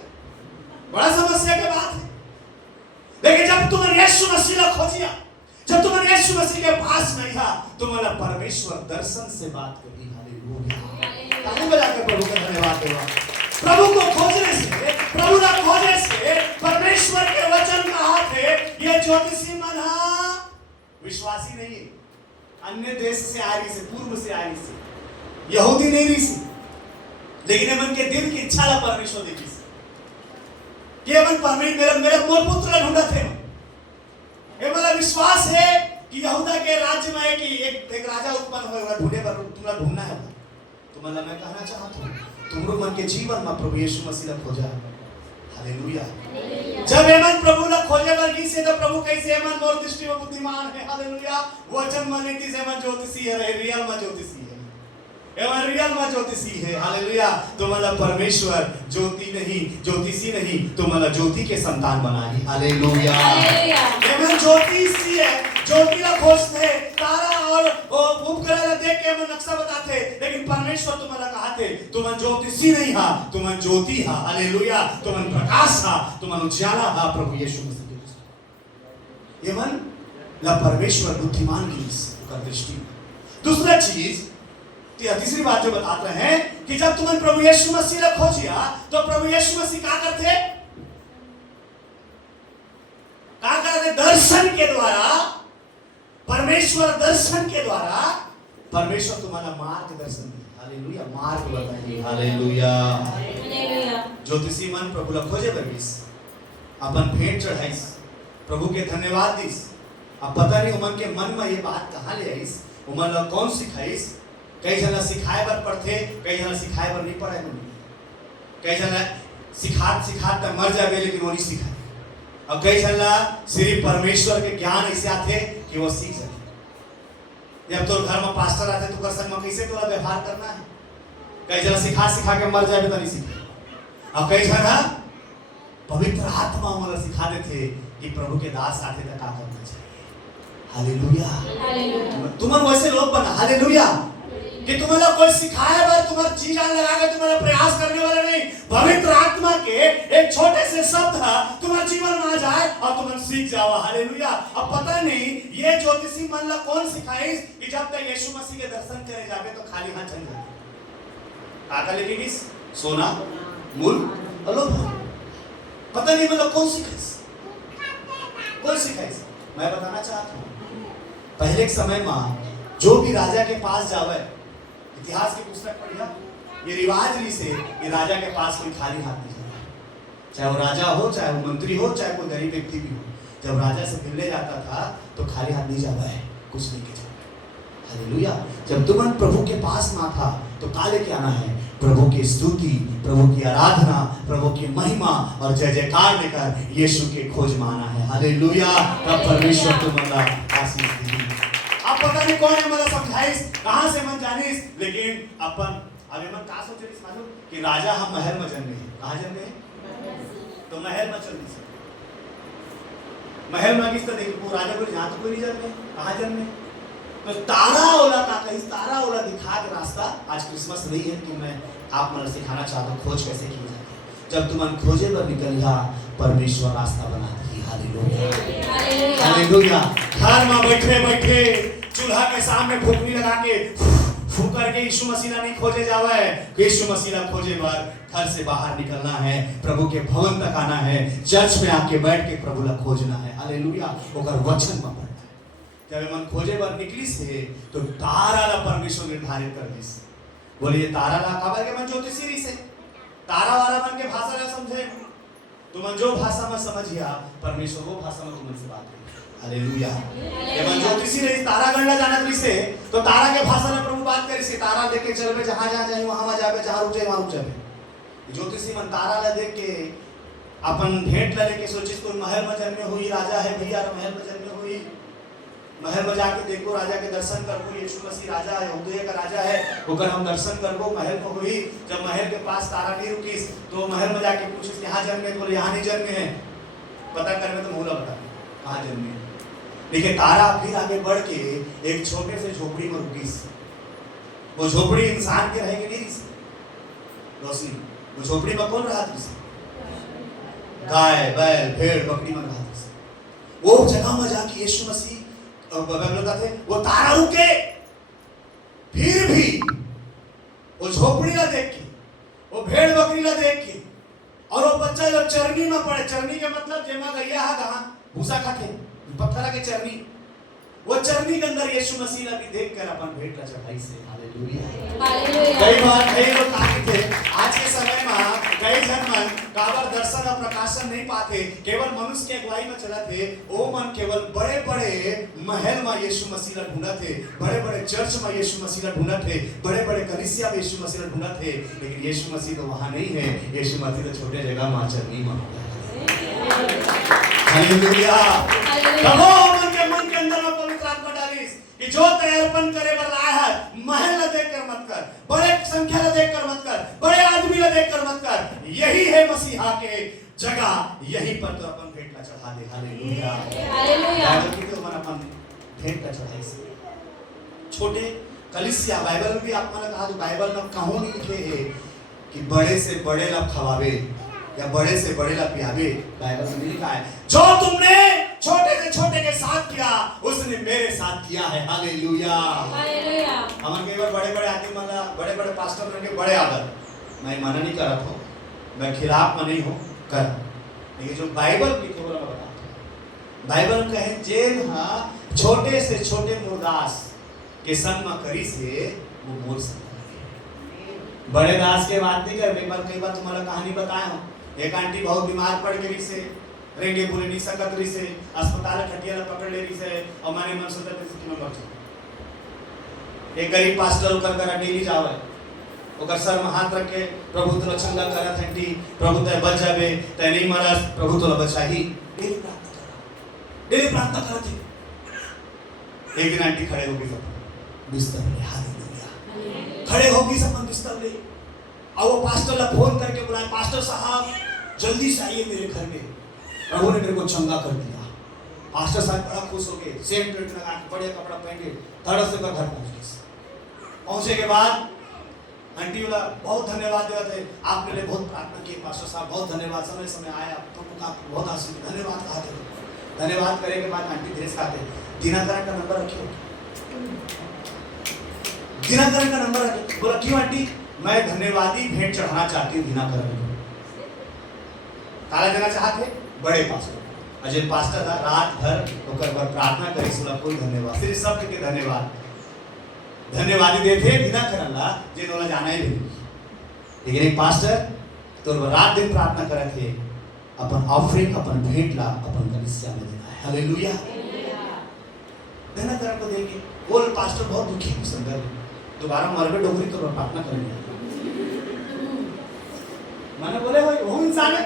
बड़ा समस्या की बात है। लेकिन जब तुमने यीशु मसीह ला खोजिया, जब तुम यीशु मसीह के पास नहीं हा तुम्हाला परमेश्वर दर्शन से बात करी। हालेलुया, ताली बजा के प्रभु का धन्यवाद देवा। प्रभु को खोजने से, प्रभु का खोजने से परमेश्वर के वचन का हाथ है। ये ज्योतिषी मन हा विश्वासी नहीं है, अन्य देश से आ रही से, पूर्व से आ रही से, यहूदी नहीं रही से, लेकिन मन के दिल की इच्छा ला परमेश्वर देखी से कि मन परमेश्वर मेरे मोर पुत्र ढूंढा थे। ये मेरा विश्वास है कि यहूदा के राज्य में कि एक राजा उत्पन्न होगा, ढूंढे पर तुम्हारा ढूंढना है। तुम्हारा मैं कहना चाहता हूँ तुमरो मन के जीवन में प्रभु यीशु मसीह ने खोजा। हालेलुया। जब एमन प्रभु ने खोजे वर्गी से तो प्रभु कैसे एमन मोर दृष्टि में बुद्धिमान है। हालेलुया। वचन में नीति से मन ज्योतिषी है, रियल में ज्योतिषी है, एवं रियल में ज्योतिषी है। हालेलुया। तुम्हारा परमेश्वर ज्योति नहीं, ज्योतिषी नहीं, तुम्हारा ज्योति के संतान बनाई। हालेलुया। एवं ज्योतिषी है, ज्योति का खोजते है, तारा और उपग्रह देख के हम नक्शा बताते, लेकिन परमेश्वर तुम्हारा कहते तुम ज्योतिषी नहीं हा, तुम ज्योति हा। हालेलुया। तुम प्रकाश हा, तुम उजाला हा प्रभु यीशु मसीह। एवं ला परमेश्वर बुद्धिमान की दृष्टि। दूसरा चीज, तीसरी बात जो बताते हैं कि जब तुमने प्रभु यीशु मसीह ने खोजिया तो प्रभु यीशु मसीह क्या करते? दर्शन के द्वारा, परमेश्वर दर्शन के द्वारा परमेश्वर तुम्हारा मार्गदर्शन दिया। हालेलुया। मार्ग बताइए। हालेलुया। ज्योतिषी मन प्रभु ला खोजे बरबिस, अपन भेंट चढ़ाइस, प्रभु के धन्यवाद दिस। अब पता नहीं उमन के मन में ये बात कहाँ ले आईस, उमन ला कौन सिखाइस। कई जना सिखाए बर पढ़ते, कई जना सिखाए बर नहीं पढ़े, कई जना सिखात मर जाए लेकिन वो नहीं सिखाए, और कई जना सिर्फ परमेश्वर के ज्ञान ऐसे आते कि वो सीख सके। जब तो घर में पास्टर आते तो कर संग में कैसे तोला व्यवहार करना है, कई जना सिखा के मर जाए तो नहीं सीखे, और कई जना पवित्र आत्मा वाला सिखा देते कि प्रभु के दास आते तक क्या करना चाहिए। हालेलुया। तुम वैसे लोग बना। हालेलुया। कि तुम्हारा कोई सिखाए बर तुम्हारा जी जान लगा के तुम्हारा प्रयास करने वाला नहीं, पवित्र आत्मा के एक छोटे से शब्द तुम्हारे जीवन में आ जाए और तुम सीख जाओ। हालेलुया। अब पता नहीं ये ज्योतिषी मन ला कौन सिखाई कि जब तक यीशु मसीह के दर्शन करे जावे तो खाली हाथ चल जाए। काका लेके सोना मूल हेलो, पता नहीं मतलब कौन सिखाई। मैं बताना चाहता हूँ, पहले के समय में जो भी राजा के पास जावे, इतिहास की पुस्तक पढ़िया, ये रिवाज नहीं से ये राजा के पास कोई खाली हाथ नहीं जाता, चाहे वो राजा हो, चाहे वो मंत्री हो, चाहे कोई गरीब व्यक्ति भी हो। जब राजा से मिलने जाता था तो खाली हाथ नहीं जाता है, कुछ नहीं के जाता। हालेलुया। जब तुम प्रभु के पास ना था तो का लेके आना है? प्रभु की स्तुति, प्रभु की आराधना, प्रभु की महिमा और जय जयकार लेकर यीशु के खोज में आना है। हालेलुया। तब परमेश्वर तुम्हारा आशीष देगी। अब पता नहीं कौन है मतलब समझाइस, कहां से मन जानिस, लेकिन अपन अभी मन का सोचे मालूम कि राजा हम महल में जन्मे हैं। कहां जन्मे हैं? तो महल में चल महल में किस तरह देखो राजा को जहां तो कोई नहीं जन्मे, कहां जन्मे? तो तारा ओला का कहीं तारा ओला दिखा के रास्ता। आज क्रिसमस नहीं है कि मैं आप मन सिखाना चाहता हूँ खोज कैसे की जाती है। जब तुम खोजे पर निकलिया परमेश्वर रास्ता बना दी। हालेलुया। हालेलुया। घर में बैठे बैठे चूल्हा के सामने फूकनी लगा के फूक करके यीशु मसीह नहीं खोजे जावा है। यीशु मसीह खोजे बार घर से बाहर निकलना है, प्रभु के भवन तक आना है, चर्च में आके बैठ के प्रभु ला खोजना है। हालेलुया। ओकर वचन में पढ़ना है। जब मन खोजे बार निकली से तो तारा ला परमेश्वर निर्धारित कर दिस। बोलिए तारा ला काबर के मन ज्योतिषी रही से तारा वाला मन के भाषा ला समझे, तुम जो भाषा में समझिया परमेश्वर वो भाषा में तुमसे बात करे। हालेलुया। ये मन ज्योतिषी रही तारा गणना जानत रही से तो तारा के भाषा में प्रभु बात करी से तारा देख के चलबे जहां जहां जाई वहां जाबे, जहां रुक जाई वहां रुक जाबे। ज्योतिषी मन तारा ला देख के अपन भेंट ला लेके सोचिस कोई महल में जन्मे हुई राजा है भैया, महल में जन्मे हुई, महल में जाके देखो राजा के दर्शन करबो, यीशु मसीह राजा है, यहूदिया का राजा है, ओकर हम दर्शन करबो। महल में हुई, जब महल के पास तारा नहीं रुकीस तो महल में जाके पूछिस यहाँ जन्मे, बोले यहाँ नहीं जन्मे हैं। पता करबे तो मूला बता कहाँ जन्मे। लेकिन तारा फिर आगे बढ़ के एक छोटे से झोपड़ी में रुकीस। वो झोपड़ी इंसान के रहेगी नहीं रोशनी, वो झोपड़ी में कौन रहा था? गाय बैल भेड़ बकरी में रहा था। वो जगह में जाके यीशु मसीह बोलता थे वो तारा रुके, फिर भी वो झोपड़ी ला देख के, वो भेड़ बकरी ला देख के, और वो बच्चा जो चरनी में पड़े, चरनी के मतलब जेमा गैया है कहां भूसा खाते पत्थरा के चरनी, वो चरनी के अंदर यीशु मसीह ने देख कर अपन भेंट का चढ़ाई से हालेलुया। कई बार कई लोग कहते थे आज के समय में कई जन मन काबर दर्शन और प्रकाशन नहीं पाते, केवल मनुष्य के अगुवाई में चला थे, वो मन केवल बड़े बड़े महल में यीशु मसीह ला ढूंढा थे, बड़े बड़े चर्च में यीशु मसीह ला ढूंढा थे, बड़े बड़े कलीसिया में यीशु मसीह ला ढूंढा थे, लेकिन यीशु मसीह तो वहां नहीं है, यीशु मसीह तो छोटे जगह में चरनी में हालेलुया। मन के अंदर में पवित्र आत्मा डालिस कि जो तैयारपन करे बर आया है, महल न देख कर मत कर, बड़े संख्या न देख कर मत कर, बड़े आदमी न देख कर मत कर, यही है मसीहा के जगह, यही पर तो अपन भेंट का चढ़ा दे हालेलुया हालेलुया। बाइबल की तो अपन भेंट का चढ़ाई से छोटे कलीसिया, बाइबल में भी आपने कहा तो बाइबल में कहीं नहीं लिखे है कि बड़े से बड़े ला खवावे या बड़े से बड़े ला पियावे, बाइबल में लिखा है जो तुमने छोटे से छोटे के साथ किया उसने मेरे साथ किया है हालेलुया हालेलुया। हम कई बार बड़े बड़े आदमी माना, बड़े बड़े पास्टर बन के बड़े आदत, मैं मना नहीं कर रहा हूं, मैं खिलाफ में नहीं हूं कर, लेकिन जो बाइबल लिखे वो मैं बताता हूं। बाइबल कहे जेल हां छोटे से छोटे मुर्दास के संग में करी से वो मोर संग बड़े दास के बात नहीं कर। कई बार तुम्हारा कहानी बताया हूं, एक आंटी बहुत बीमार पड़ गई से, रेंगे बोले नहीं सकत रही से, अस्पताल खटिया ना पकड़ ले रही से, और माने मन सोचता थे कि मैं मर जाऊं। एक गरीब पास्टर होकर कर डेली जावे, ओकर सर में हाथ रख के प्रभु तो चंगा करत हंटी, प्रभु तो बच जावे, त नहीं मरस, प्रभु तो बचाही, डेली प्रार्थना कर, डेली प्रार्थना करत है। एक दिन आंटी खड़े हो गई बिस्तर में, हालेलुया, खड़े हो गई सब बिस्तर में, और वो पास्टर ला फोन करके बुलाया, पास्टर साहब जल्दी से आइए मेरे घर में, प्रभु ने मेरे को चंगा कर दिया। पास्टर साहब बड़ा खुश हो गए, सेम ड्रेस लगा के बड़े कपड़ा पहन के धड़ से घर पहुंच गए। पहुंचे के बाद आंटी वाला बहुत धन्यवाद देते थे, आपने लिए बहुत प्रार्थना की पास्टर साहब, बहुत धन्यवाद, समय समय आया प्रभु का बहुत आशीर्वाद, धन्यवाद कहा थे। धन्यवाद करने के बाद आंटी ड्रेस खाते, दिनाकरण का नंबर रखियो, दिनाकरण का नंबर रखियो। बोला क्यों आंटी? मैं धन्यवादी भेंट चढ़ाना चाहती हूँ दिनाकरण को। ताला देना चाहते बड़े पास्टर, अजय पास्टर था, रात भर होकर प्रार्थना करी, सुना कोई धन्यवाद, सिर्फ शब्द के धन्यवाद, धन्यवादी देते दिनाकरण ला जिन्होंने जाना ही नहीं, लेकिन एक पास्टर तो रात दिन प्रार्थना करे थे, अपन ऑफरिंग अपन भेंट ला अपन कलीसिया में देना है हालेलुया। दिनाकरण को देंगे, वो पास्टर बहुत दुखी हो संदर्भ, दोबारा मर गए डोगरी तो प्रार्थना करेंगे। मैंने बोले भाई वो इंसान है,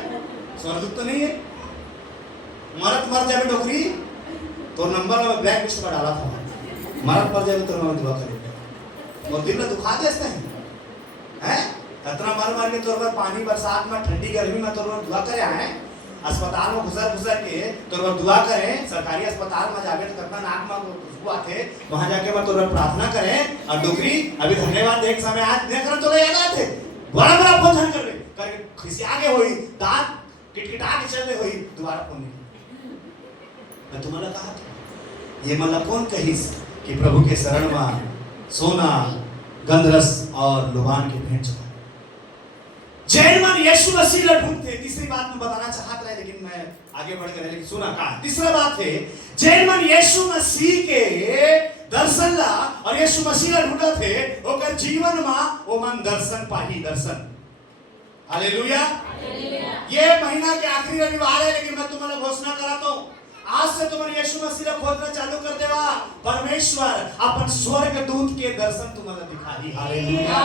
स्वर्गदूत तो नहीं है, मरत मर जाए डोगरी तो नंबर में ब्लैक लिस्ट पर डाला था, मरत मर जाए तो मैं दुआ करेंगे, वो दिल में दुखा दे इसने हैं, इतना मर मर के तौर पर पानी बरसात में ठंडी गर्मी में तौर पर दुआ करे आए, अस्पताल में घुसर के तौर पर दुआ करें, सरकारी अस्पताल में जाके तो कितना नाक में खुशबू आते, वहां जाके मैं तौर पर प्रार्थना करें, और डोगरी अभी धन्यवाद देख समय आज देख रहा तो याद आते बड़ा बड़ा फोन कर रहे करके खुशी आगे हुई, दांत किटकिटा के चल रहे हुई, दोबारा फोन नहीं। मैं तुम्हारा कहा था ये मतलब कौन कहिस कि प्रभु के शरण में सोना गंधरस और लुबान के भेंट चढ़ा। जैन मन यीशु मसीह ला ढूंढते। तीसरी बात मैं बताना चाहता है, लेकिन मैं आगे बढ़ कर लेकिन सुना कहा तीसरा बात है, जैन मन यीशु मसीह के दर्शन ला और यीशु मसीह ला ढूंढा थे, ओकर जीवन में वो मन दर्शन पाही, दर्शन हालेलुया। ये महीना के आखिरी रविवार है, लेकिन मैं तुम्हें घोषणा कराता हूँ आज से तुम्हें यीशु मसीह को खोजना चालू कर देवा, परमेश्वर अपन स्वर्ग दूत के दर्शन तुम्हें दिखाई हालेलुया।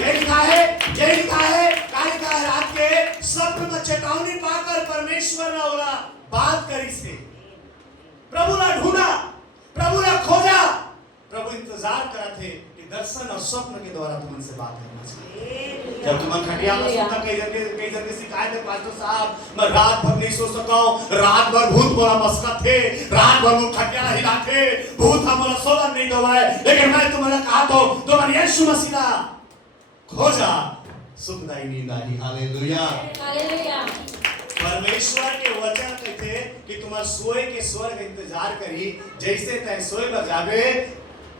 ये लिखा है, ये लिखा है, क्या लिखा है? रात के स्वप्न में चेतावनी पाकर परमेश्वर ने बोला बात करी से, प्रभु ने ढूंढा, प्रभु ने खोजा, प्रभु इंतजार कर थे कि दर्शन और स्वप्न के द्वारा तुम उनसे बात करना चाहिए। जब तुम खटिया में सोता कई जन की शिकायत है, पास्टर साहब मैं रात भर नहीं सो सका, रात भर भूत बोला मस्का थे, रात भर वो खटिया हिला थे, भूत हमारा सोना नहीं दबाए, लेकिन मैं तुम्हें कहा तो तुम यीशु मसीह खोजा, सुखदाई नींद आई हालेलुया हालेलुया। परमेश्वर के वचन कहते कि तुम्हार सोए के स्वर्ग इंतजार करी, जैसे तय सोए बजावे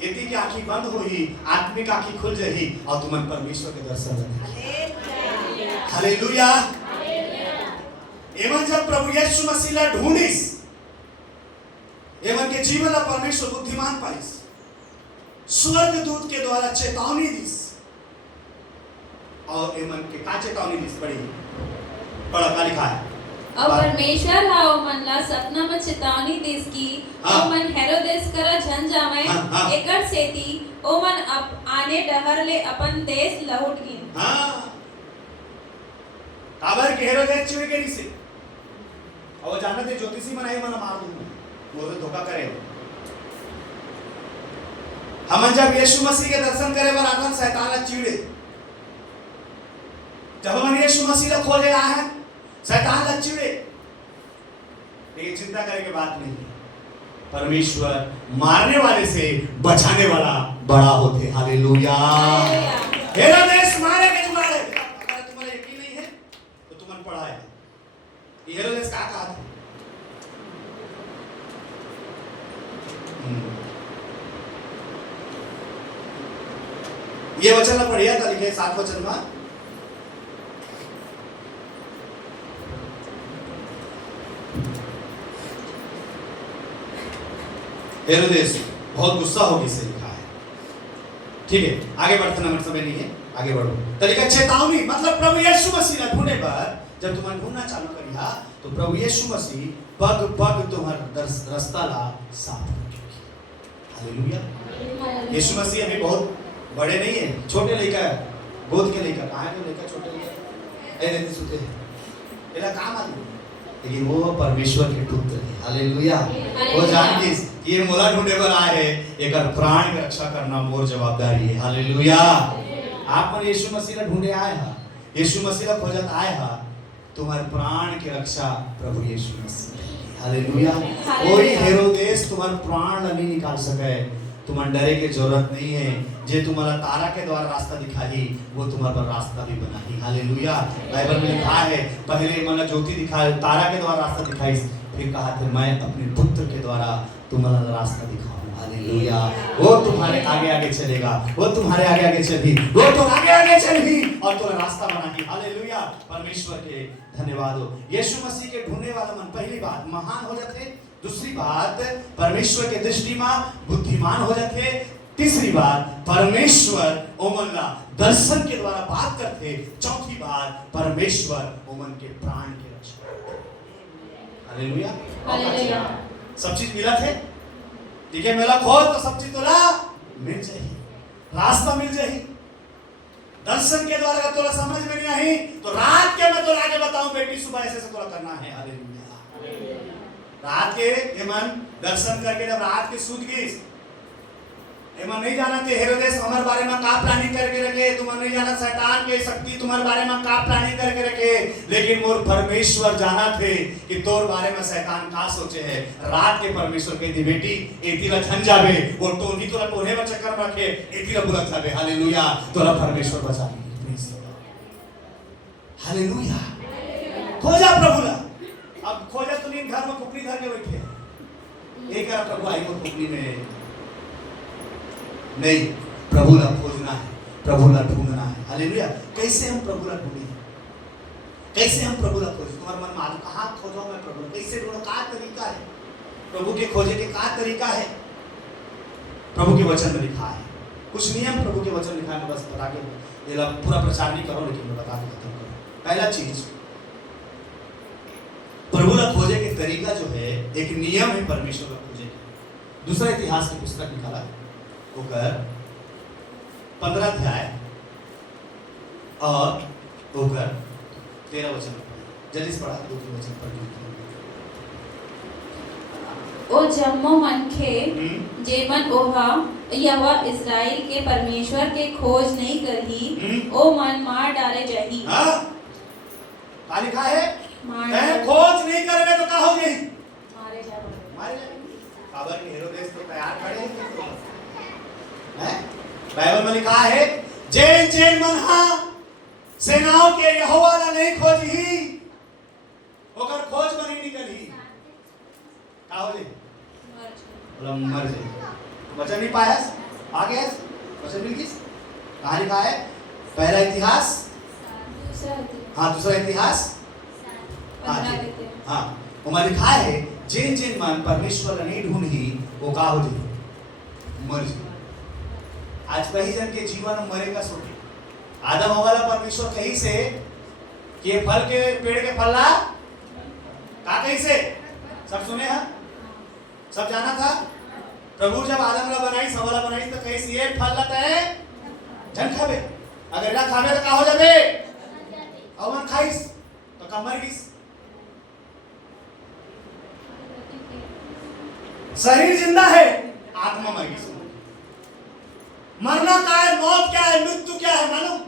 यदि की आंखें बंद होई, आत्मिक आंखें खुल जाही और तुमन परमेश्वर के दर्शन देखे। हालेलुया। एवं जब प्रभु यीशु मसीह ला ढूंढिस, एवं के जीवन ला परमेश्वर बुद्धिमान पाइस, स्वर्ग दूत के द्वारा चेतावनी दिस और एवं के का चेतावनी दिस पढ़ा का लिखा है। और परमेश्वर हा ओ मन ला सपना में चेतावनी दिस की ओ मन हेरोदेस करा झन जावे एकर सेती ओ मन आने डहर ले अपन देश लौट गिन। हां, काबर के हेरोदेस चुने के नीचे और जानते ज्योतिषी मनाई मन मार दूंगा, वो तो धोखा करे। हम जब यीशु मसीह के दर्शन करे बर आदम शैतान चिड़े, जब हम यीशु मसीह को खोजे आए हैं शैतान ला चिड़े, लेकिन चिंता करे के बात नहीं है, परमेश्वर मारने वाले से बचाने वाला बड़ा होते। हालेलुया। हेरोदेस मारे के जुगाड़े, अगर तुम्हारा यकीन नहीं है तो तुमन पढ़ा है ये हेरोदेस का कहा था। ये वचन में पढ़िया था, लिखे 7 वचन में हेरोदेस बहुत गुस्सा होगी से लिखा है। ठीक है, आगे बढ़ते नंबर समय नहीं है, आगे बढ़ो। तरीका चेतावनी मतलब प्रभु यीशु मसीह ने ढूंढने पर जब तुम ढूंढना चालू करिया तो प्रभु यीशु मसीह पग पग तुम्हारा रास्ता ला साफ रखेगी। हालेलुया। यीशु मसीह अभी बहुत बड़े नहीं है, छोटे लड़का गोद के लड़का, कहां के लड़का छोटे लड़का ए नहीं सुते हैं एला काम आदमी, लेकिन वो परमेश्वर के पुत्र है। हालेलुया। वो जान के ये मोला ढूंढे पर आए हैं, एक प्राण की रक्षा करना मोर जवाबदारी है। हालेलुया। आप पर यीशु मसीह ने ढूंढे आए हैं, यीशु मसीह ने खोजत आए हैं, तुम्हारे प्राण की रक्षा प्रभु यीशु मसीह। हालेलुया। कोई हेरोदेस तुम्हारे प्राण नहीं निकाल सके, तुम्हारे डरे की जरूरत नहीं है। जे तुम्हारा तारा के द्वारा रास्ता दिखाई वो तुम्हारे पर रास्ता भी बनाई। हालेलुया। बाइबल में लिखा है पहले मन ज्योति दिखाई, तारा के द्वारा रास्ता दिखाई, फिर कहा था मैं अपने पुत्र के द्वारा तुम्हारा रास्ता दिखाऊं। हालेलुया। वो तुम्हारे आगे आगे चलेगा, वो तुम्हारे आगे आगे चलेगी, वो तो आगे आगे चलेगी और तुम्हें रास्ता बनाएगी। हालेलुया। परमेश्वर के धन्यवाद हो। यीशु मसीह के ढूंढने वाला मन पहली बात महान हो जाते, दूसरी बात परमेश्वर के दृष्टि में बुद्धिमान हो जाते, तीसरी बात परमेश्वर ओमन ला दर्शन के द्वारा बात करते, चौथी बात परमेश्वर ओमन के प्राण की रक्षा। हालेलुया। हालेलुया। सब चीज मिला थे, ठीक है, मेला खोल तो सब चीज तो ला मिल जाए, रास्ता मिल जाए। दर्शन के द्वारा अगर तोला समझ में नहीं आई तो रात के मैं तो आगे बताऊं बेटी सुबह ऐसे से तोला करना है। हालेलुया। रात के एमन दर्शन करके जब रात के सूत गई एमन नहीं जाना थे हेरोदेस हमारे बारे में का प्लानिंग करके रखे, तुम नहीं जाना शैतान के शक्ति तुम्हारे बारे में का प्लानिंग करके रखे, लेकिन मोर परमेश्वर जाना थे कि तोर बारे में शैतान का सोचे है। रात के परमेश्वर कहती बेटी एती ला झन जावे, वो टोनी तोला टोने में चक्कर में रखे, एती ला बुलत जावे। हालेलुया। तोला परमेश्वर बचा ली। हालेलुया। खोजा प्रभु ला, अब खोजा तो नहीं घर में पुकड़ी धर के बैठे एक प्रभु आई वो पुकड़ी में नहीं, प्रभु ला खोजना है, प्रभु ला ढूंढना है। हालेलुया। कैसे हम प्रभु ला ढूंढे, कैसे हम प्रभु ला खोजे? तुम्हारे मन में आलू कहाँ खोजो मैं प्रभु, कैसे ढूंढो, क्या तरीका है प्रभु के खोजे के, क्या तरीका है? प्रभु के वचन में लिखा है कुछ नियम, प्रभु के वचन लिखा है, बस बता के ये पूरा प्रचार नहीं करो, लेकिन मैं बता के खत्म करूं। पहला चीज प्रभु ला खोजे के तरीका जो है, एक नियम है परमेश्वर ला खोजे। दूसरा इतिहास की पुस्तक निकाला होकर 15 अध्याय और होकर 13 वचन जल्दी से पढ़ा, 2 वचन पढ़। ओ जम्मो मनखे जेमन ओहा यहोवा इस्राएल के परमेश्वर के खोज नहीं करही, ओ मन मार डाले जाही। हां का लिखा है? खोज नहीं करवे तो का हो गई? मारे जाओगे। काबर के हेरोदेस तो तैयार खड़े हैं। बाइबल में लिखा है जैन जैन मन हा सेनाओं के यहोवा ला नहीं खोजी ओकर खोज बनी निकली का हो जे बोला मर जे वचन नहीं पाया आ गया वचन मिल गई कहां लिखा है पहला इतिहास हाँ दूसरा इतिहास हाँ वहाँ लिखा है जिन जिन मन परमेश्वर नहीं ढूंढी वो का हो जाए मर जाए आज कहीं जन के जीवन में मरेगा सोचे आदम हवा परमेश्वर कहीं से कि ये फल के पेड़ के फल ला का कहीं से सब सुने हैं सब जाना था प्रभु जब आदम ला बनाई सवाला बनाई तो कहीं से ये फल लाता है जन खावे अगर ना खावे तो का हो जाबे और मन खाइस तो का मर गइस शरीर जिंदा है आत्मा मर गई मरना क्या है मौत क्या है मृत्यु क्या है मालूम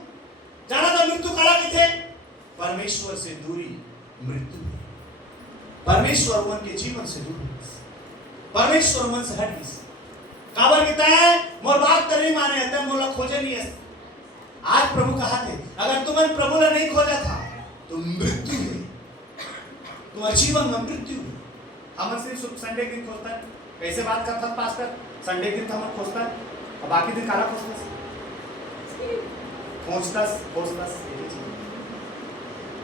जाना तो मृत्यु कला की थे परमेश्वर से दूरी मृत्यु परमेश्वर मन के जीवन से दूर परमेश्वर मन से हट गई काबर कहता है मोर बात तो नहीं माने हते मोला खोजे नहीं है आज प्रभु कहा थे अगर तुमने प्रभु ने नहीं खोजा था तो मृत्यु है तुम्हारे जीवन में मृत्यु है हम सिर्फ संडे के दिन खोजता है कैसे बात करता पास्टर संडे के दिन तो हम खोजता है और बाकी दिन काला खोजता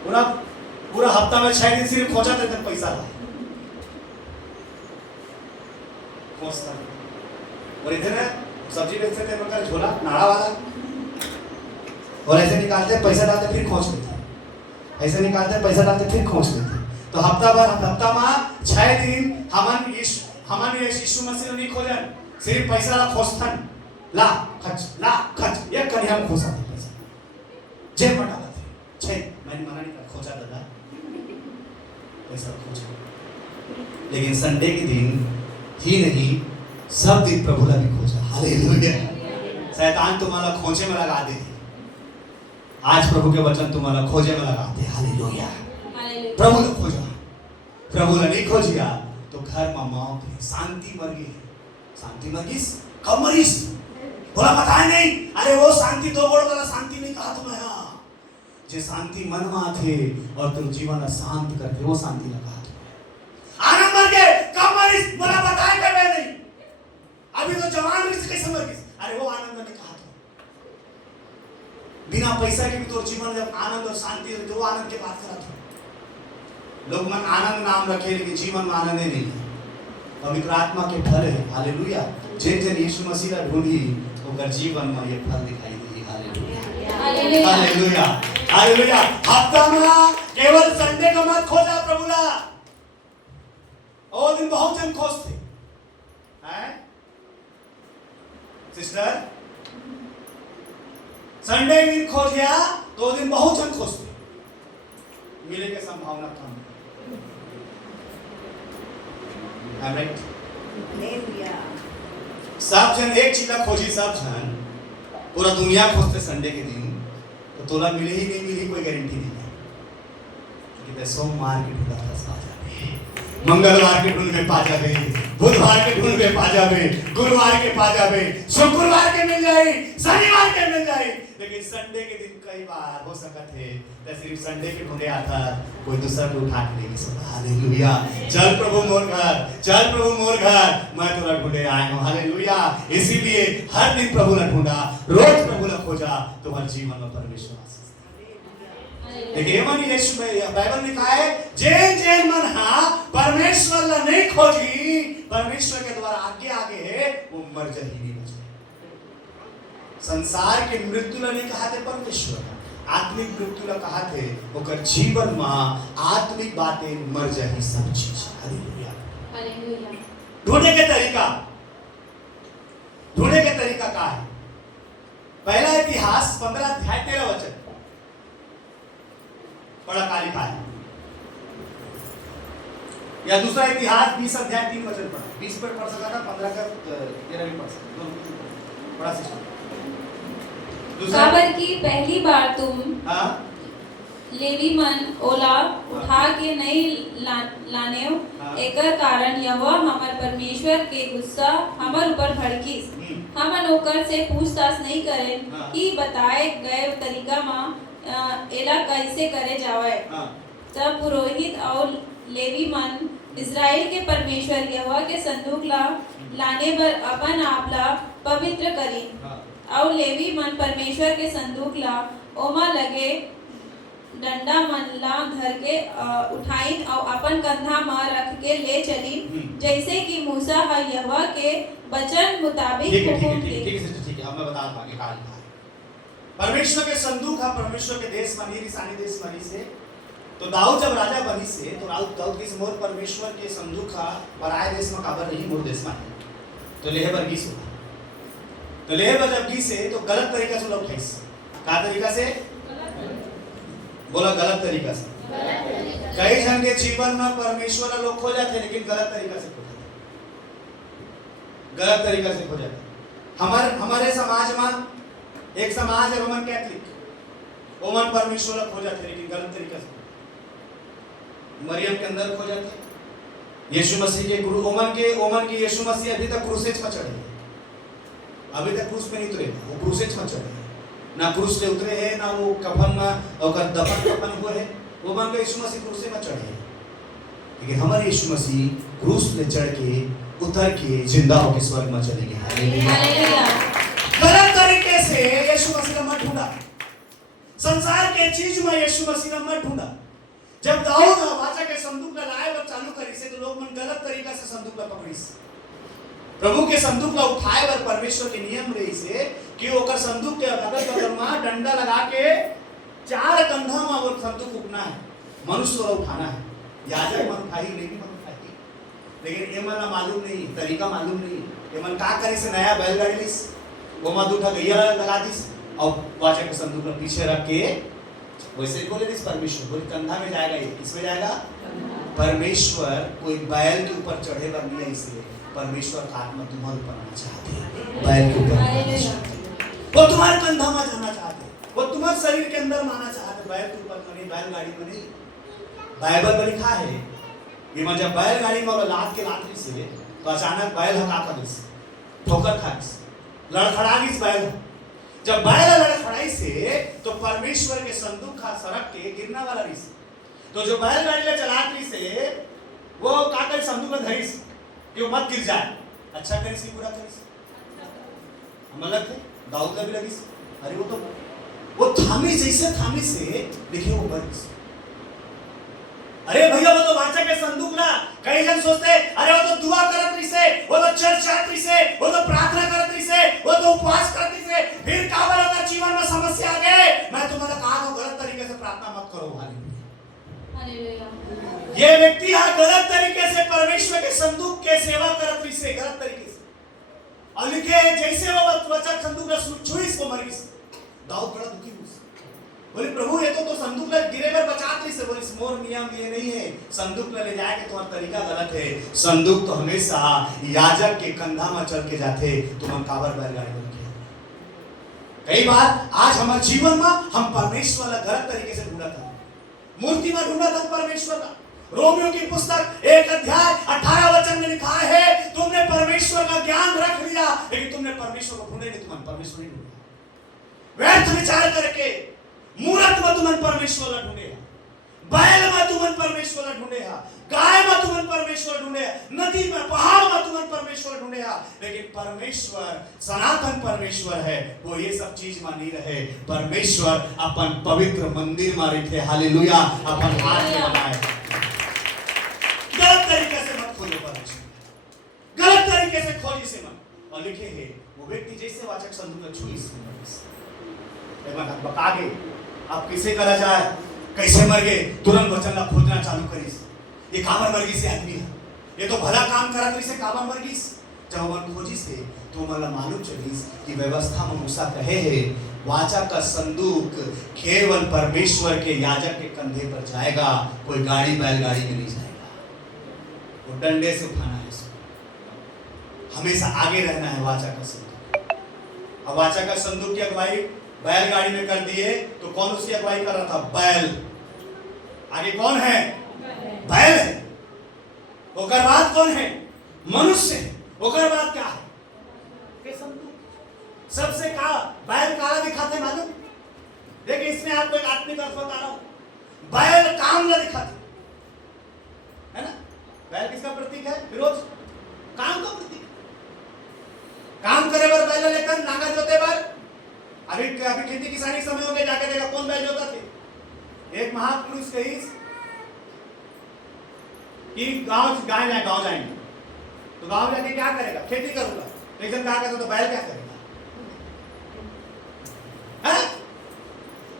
पूरा पूरा हफ्ता में 6 दिन सिर्फ खोजा देते पैसा ला खोजता और इधर सब्जी बेचते थे मतलब झोला नाड़ा वाला और ऐसे निकालते पैसा डालते फिर खोज लेते ऐसे निकालते पैसा डालते फिर खोज लेते तो हफ्ता में 6 दिन हमन यीशु मसीह नहीं खोजन सिर्फ पैसा ला खोजतन ला खच एक कनी हम खोसा पैसा जे मटा थे छे मैंने मना नहीं खोजा दादा पैसा खोजा लेकिन संडे के दिन ही नहीं सब दिन प्रभु ने भी खोजा हालेलुया शैतान तुम्हारा खोजे में लगा दे आज प्रभु के वचन तुम्हारा खोजे में लगा दे हालेलुया प्रभु ने खोजा प्रभु ने नहीं खोजिया तो घर में मौत है शांति मर गई शांति मर गई कब मरीस बोला बताए नहीं अरे वो शांति दो बोल वाला शांति नहीं कहा तुम्हें हाँ जे शांति मन में थे और तुम जीवन शांत करके वो शांति लगा तुम्हें आनंद मर गए कब मरीस बोला बताए कब नहीं अभी तो जवान मरीस कैसे मर गई अरे वो आनंद ने कहा बिना पैसा के भी तो जीवन जब आनंद और शांति तो वो आनंद के बात करा था लोग मन आनंद नाम रखे लेकिन जीवन में आनंद ही नहीं है पवित्र आत्मा के फल है हालेलुया जिन जिन यीशु मसीह का ढूंढी उनका जीवन में ये फल दिखाई दी हालेलुया हालेलुया हालेलुया हफ्ता में केवल संडे को मत खोजा प्रभु ला और दिन बहुत जन खोजते हैं सिस्टर संडे दिन खोजिया तो दिन बहुत जन खोजते मिले के संभावना कम सब जन एक चीज खोजी सब जन पूरा दुनिया खोजते संडे के दिन तो तोला मिले ही नहीं मिली कोई गारंटी नहीं है कि सोमवार की ढूंढा पा जावे मंगलवार के ढूंढ में पा जावे बुधवार के ढूंढ में पा जावे गुरुवार के पा जावे शुक्रवार के मिल जाए शनिवार के मिल जाए लेकिन संडे के दिन कई बार हो सकता है तो सिर्फ संडे के ढूंढे आता कोई दूसरा को उठा के लेके सब हालेलुया चल प्रभु मोर घर मैं तोरा ढूंढे आया हूं हालेलुया इसीलिए हर दिन प्रभु ने ढूंढा रोज प्रभु ने खोजा तुम्हारे जीवन में परमेश्वर लेकिन मन यीशु में बाइबल में कहा है जे मन हा परमेश्वर ला नहीं खोजी परमेश्वर के द्वारा आगे आगे है वो मर जाही नहीं बचे संसार के मृत्यु ला नहीं कहा थे परमेश्वर आत्मिक मृत्यु ला कहा थे ओकर जीवन में आत्मिक बातें मर जाही सब चीज हालेलुया हालेलुया ढूंढने के तरीका क्या है पहला इतिहास 15 अध्याय 13 वचन बड़ा का लिखा है या दूसरा इतिहास 20 अध्याय 3 वचन पढ़ा 20 पर पढ़ सका था 15 का 13 भी पढ़ सकता बड़ा सिस्टम काबर की पहली बार तुम हाँ लेवी मन ओला उठा के नहीं लाने एकर कारण यहोवा हमार परमेश्वर के गुस्सा हमार ऊपर भड़कीस हमन ओकर से पूछताछ नहीं करें कि बताए गए तरीका में एला कैसे करे जावे तब पुरोहित और लेवी मन इस्राएल के परमेश्वर यहोवा के संदूक ला लाने पर अपन आपला पवित्र करी। और लेवी मन परमेश्वर के संदूक ला ओमा लगे डंडा मन ला धर के उठाइन और अपन कंधा में रख के ले चली, जैसे कि मूसा हा यहोवा के वचन मुताबिक हुकुम दी। ठीक है, अब मैं बता दूं आगे क्या लिखा है। परमेश्वर के संदूक हा परमेश्वर के देश मनी रिसानी देश मनी से, तो दाऊद जब राजा बनी से तो दाऊद की मोर परमेश्वर के संदूक हा पराये देश में काबर नहीं मोर देश में, तो लेह पर गीस होगा। तो लेह पर जब गीस है तो गलत तरीका से लोग ठेस, क्या तरीका से बोला, गलत तरीका से। कई जन के जीवन में परमेश्वर लोग खो जाते हैं, लेकिन गलत तरीका से खो जाते, गलत तरीका से खो जाते। हमारे समाज में एक समाज है रोमन कैथलिक, ओमन परमेश्वर खो जाते लेकिन गलत तरीका से। मरियम के अंदर खो जाते, यीशु मसीह के गुरु ओमन के यीशु मसीह अभी तक क्रूसेज पर चढ़े, अभी तक क्रूस पे नहीं उतरे, वो क्रूसेज पर चढ़े, ना क्रूस पे उतरे हैं, ना वो कफन में और दफन हुए हैं। वो मन के यीशु मसीह क्रूस पे चढ़े हैं, लेकिन हमारे यीशु मसीह क्रूस पे चढ़ के उतर के जिंदा होकर स्वर्ग में चले गए। हालेलुया। गलत तरीके से यीशु मसीह ने मत ढूंढा, संसार के चीज में यीशु मसीह ने मत ढूंढा। जब दाऊद वाचा के संदूक लाए और चालू करी से, तो लोग मन गलत तरीका से संदूक ला पकड़ी से, प्रभु के संदूक ला उठाए बर परमेश्वर के नियम रही से कि ओकर संदूक के अगल बगल में डंडा लगा के 4 कंधा में वो संदूक उठना है, मनुष्य को उठाना है। याजक मन खाई नहीं भी मन खाई, लेकिन ये मन मालूम नहीं, तरीका मालूम नहीं। ये मन का करे से नया बैलगाड़ी लिस, वो मत उठा गैया लगा दिस और वाचा के संदूक को पीछे रख के वैसे बोले दिस परमेश्वर बोले कंधा में जाएगा, ये किसमें जाएगा? परमेश्वर कोई बैल के ऊपर चढ़े बर नहीं है, इसलिए परमेश्वर का आत्मा तुम्हारे ऊपर आना चाहते हैं, बैल के ऊपर आना चाहते हैं, वो तुम्हारे कंधा में जाना चाहते हैं, वो तुम्हारे शरीर के अंदर आना चाहते हैं, बैल के ऊपर नहीं, बैलगाड़ी में नहीं। बाइबल में लिखा है कि मैं जब बैलगाड़ी में और लात के लातरी से तो अचानक बैल हका खा ठोकर खा लड़खड़ा गई बैल। जब बैल लड़खड़ाई से तो परमेश्वर के संदूक का सड़क के गिरना वाला रही, तो जो बैलगाड़ी ले चलाती से वो का कर संदूक में धरी कि वो मत गिर जाए, अच्छा करी सी पूरा करी सी मतलब थे दाऊद भी लगी सी, अरे वो थामी जैसे थामी से देखिए वो बन। अरे भैया वो तो वाचा के संदूक ना, कई जन सोचते अरे वो तो दुआ करत रही से, वो तो चर्च जात रही से, वो तो प्रार्थना करत रही से, वो तो उपवास करत रही से, फिर काबर अगर जीवन में समस्या आ गए, मैं तुम्हारा कहा हूं गलत तरीके से प्रार्थना मत करो। हालेलुया। ये व्यक्ति यहाँ गलत तरीके से परमेश्वर के संदूक के सेवा करत रही से, गलत तरीके से, और लिखे जैसे वो वाचा संदूक का छुई को मर गई। दाऊद बड़ा दुखी हुआ, बोले प्रभु ये तो संदूक ले गिरे पर बचात रही से, बोले मोर नियम ये नहीं है, संदूक ले जाए के तुम्हारा तरीका गलत है। संदूक तो हमेशा याजक के कंधा में चल के जाते, तुम काबर बैलगाड़ी बन के। कई बार आज हमारे जीवन में हम परमेश्वर का गलत तरीके से ढूंढा था, मूर्ति में ढूंढा था परमेश्वर का। रोमियो की पुस्तक 1 अध्याय 18 वचन में लिखा है, तुमने परमेश्वर का ज्ञान रख लिया लेकिन तुमने परमेश्वर को ढूंढे नहीं, तुमने परमेश्वर नहीं ढूंढा। व्यर्थ विचार करके मूरत में तुमन परमेश्वर ढूंढे, बैल में तुमन परमेश्वर ढूंढे, गाय में तुमन परमेश्वर ढूंढे, नदी में पहाड़ में तुमन परमेश्वर ढूंढे, लेकिन परमेश्वर सनातन परमेश्वर है, वो ये सब चीज में नहीं रहे। परमेश्वर अपन पवित्र मंदिर में रहे थे। हालेलुया। अपन हाथ में बनाए, गलत तरीके से मत खोलो परमेश्वर, गलत तरीके से खोजी से मत। और लिखे है वो व्यक्ति जैसे वाचक संदूक में छुई बका गए, आप किसे करा जाए, कैसे मर गए, तुरंत वचन का खोजना चालू करीस। ये काबर मर गई से आदमी है, ये तो भला काम करा करी से काबर मर गई। जब मन खोजी से तो मला मालूम चलीस कि व्यवस्था में मूसा कहे है वाचा का संदूक केवल परमेश्वर के याजक के कंधे पर जाएगा, कोई गाड़ी बैलगाड़ी में नहीं जाएगा, वो डंडे से उठाना है, हमेशा आगे रहना है वाचा का संदूक। अब वाचा का संदूक की अगुवाई बैलगाड़ी में कर दिए तो कौन उसकी अगुवाई कर रहा था? बैल। आगे कौन है? बैल है। ओकर बाद कौन है? मनुष्य। ओकर बाद क्या है? सबसे का बैल काला दिखाते मालूम। देखिए इसमें आपको एक आत्मिक अर्थ बता रहा हूं। बैल काम न दिखाते, है ना? बैल किसका प्रतीक है? विरोध, काम का प्रतीक। काम करे बर बैल लेकर नांगा जोते बर। अभी खेती किसानी समय हो गए, जाके देखा कौन बैल जोता थे? एक महापुरुष कही कि गांव जाएंगे तो गांव जाके क्या करेगा? खेती करूंगा। लेकिन क्या करता तो बैल क्या करेगा?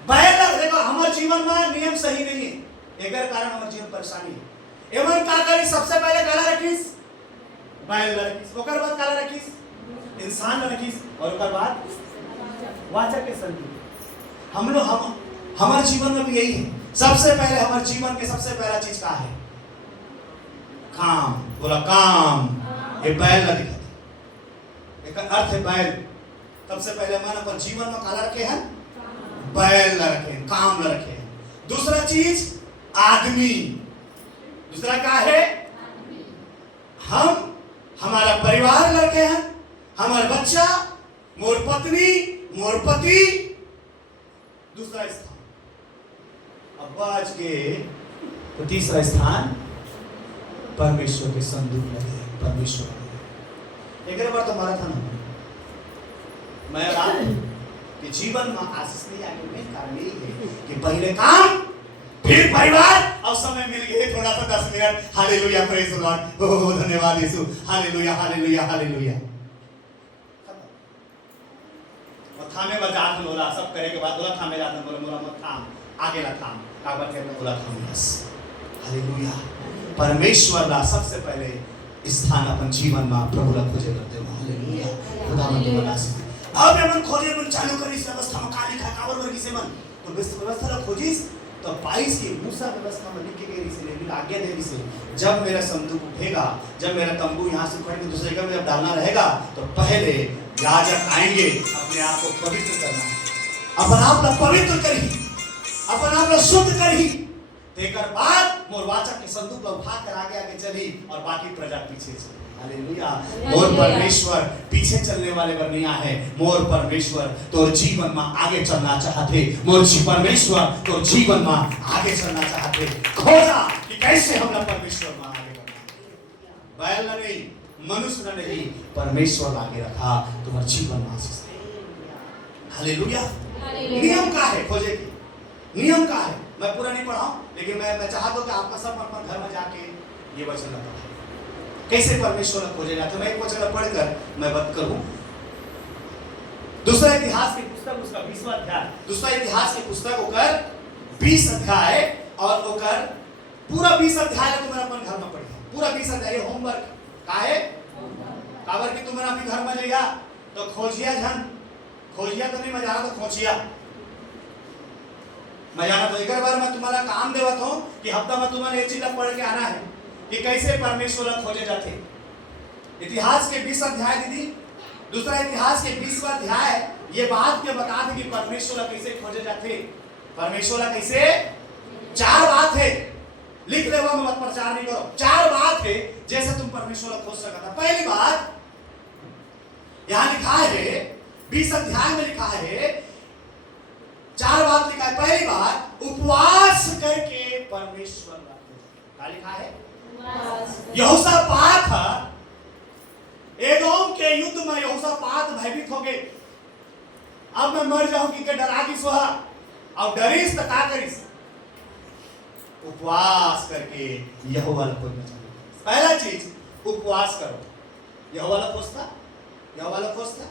बैल देखो हमारे जीवन में नियम सही नहीं है, एकर कारण हमारे जीवन परेशानी है। एवं का करी सबसे पहले काला रखीस बैल रखीस, ओकर बाद काला रखीस इंसान रखीस, और ओकर बाद वाचक के संग। हम लोग हमारे जीवन में भी यही है। सबसे पहले हमारे जीवन के सबसे पहला चीज क्या है? काम। बोला काम। ये बैल न दिखाते, एक अर्थ है बैल। सबसे पहले मन अपन जीवन में काला रखे हैं? बैल न रखे, काम न रखे। दूसरा चीज आदमी। दूसरा क्या है? हम हमारा परिवार लड़के हैं, हमारा बच्चा, मोर पत्नी, मोर पति। दूसरा स्थान। अब आज के तो तीसरा स्थान परमेश्वर के संदूक लगे। परमेश्वर एक बार तो मारा था ना, मैं रात कि जीवन में आशीष नहीं आने में कारण यही है कि पहले काम फिर परिवार और समय मिल गए थोड़ा सा 10 minute. Hallelujah, praise the lord. Oh धन्यवाद यीशु। Hallelujah hallelujah hallelujah. और थामे बजा के बोला, सब करे के बाद बोला थामे जाते बोला मोरा मत थाम, आगे ला थाम, का बात है बोला थाम बस। हालेलुया। परमेश्वर ला सबसे पहले स्थान अपन जीवन में प्रभु ला खोजे करते हो। हालेलुया। खुदावंद की मनासी अब मन खोजे मन चालू करी इस व्यवस्था में काली खा कावर वर्गी से मन तो व्यवस्था ला खोजिस तो 22 की मूसा व्यवस्था में लिखे गए इसे लेकिन आज्ञा दे से जब मेरा संदूक उठेगा, जब मेरा तंबू यहाँ से उठा के दूसरे जगह में जब डालना रहेगा तो पहले याजक आएंगे अपने आप को पवित्र करना, अपन आप ला पवित्र करी, अपन आप ला शुद्ध करी। तेकर बाद मोर वाचा के संदूक उठा कर आगे आगे चली और बाकी प्रजा पीछे चली। हालेलुया। मोर परमेश्वर पीछे चलने वाले पर नहीं है। मोर परमेश्वर तो जीवन में आगे चलना चाहते। मोर परमेश्वर तो जीवन में आगे चलना चाहते। खोजा कि कैसे हम लोग परमेश्वर में आगे बढ़ना। बैल नहीं, मनुष्य नहीं, परमेश्वर आगे रखा तुम्हारे जीवन में आशीष। हालेलुया। नियम का है खोजे की, नियम का है। मैं पूरा नहीं पढ़ाऊं लेकिन मैं चाहता हूं कि आपका सब अपन घर में जाके ये वचन पढ़ें कैसे परमेश्वर को खोजे जाते। मैं एक वचन पढ़कर मैं बात करूं। दूसरा इतिहास की पुस्तक उसका 20वां अध्याय, दूसरा इतिहास की पुस्तक होकर 20 अध्याय और होकर पूरा 20 अध्याय तुम अपन घर में पढ़िए। पूरा 20 अध्याय होमवर्क का है काबर की तुम अपने घर में जाइया तो खोजिया जन खोजिया तो नहीं मजा रहा तो खोजिया मैं जाना। तो एक बार मैं तुम्हारा काम देवत हूं कि हफ्ता में तुम्हारे एक चीज पढ़ के आना है कि कैसे परमेश्वर खोजे जाते। इतिहास के 20 अध्याय दीदी, दूसरा इतिहास के 20वां अध्याय ये बात के बता दे कि परमेश्वर कैसे खोजे जाते। परमेश्वर कैसे 4 बात है, लिख ले वो मत प्रचार नहीं करो। 4 बात है जैसे तुम परमेश्वर खोज सकता। पहली बात यहां लिखा है 20 अध्याय में लिखा है 4 बात लिखा है। पहली बात उपवास करके परमेश्वर का लिखा है। यहोशापात एदोम के युद्ध में यहोशापात भयभीत हो गए। अब मैं मर जाऊं कि डरा की सोहा और डरीस तो का करीस उपवास करके यहोवा को खोजना चाहिए। पहला चीज उपवास करो। यहोवा को खोजता, यहोवा को खोजता,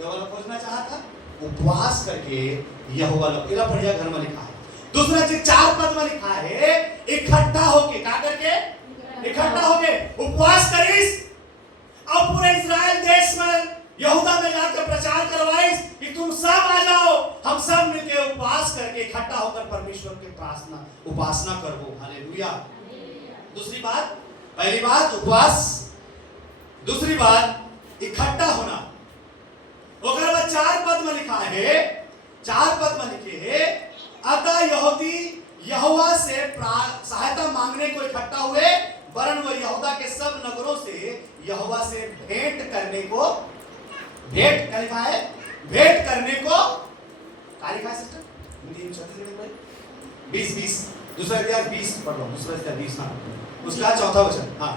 यहोवा को खोजना चाहता उपवास करके यहोवा को इला बढ़िया घर में लिखा है। दूसरा चीज 4 पद में लिखा है इकट्ठा होके का करके इकट्ठा होके उपवास करीस और पूरे इस्राएल देश में यहूदा में जाकर प्रचार करवाइस कि तुम सब आ जाओ, हम सब मिलकर उपवास करके इकट्ठा होकर परमेश्वर की प्रार्थना उपासना करो। हालेलुया। दूसरी बात, पहली बात उपवास, दूसरी बात इकट्ठा होना। ओकर बाद 4 पद में लिखा है, 4 पद में लिखे है अतः यहूदी यहोवा से सहायता मांगने को इकट्ठा हुए, वरन वो यहूदा के सब नगरों से यहोवा से भेंट करने को, भेंट क्या लिखा है? भेंट करने को क्या लिखा है सिस्टर? हिंदी में छत्तीसगढ़ी में 20 दूसरा इतिहास 20 पढ़ लो, दूसरा इतिहास 20 हाँ उसका चौथा वचन हाँ।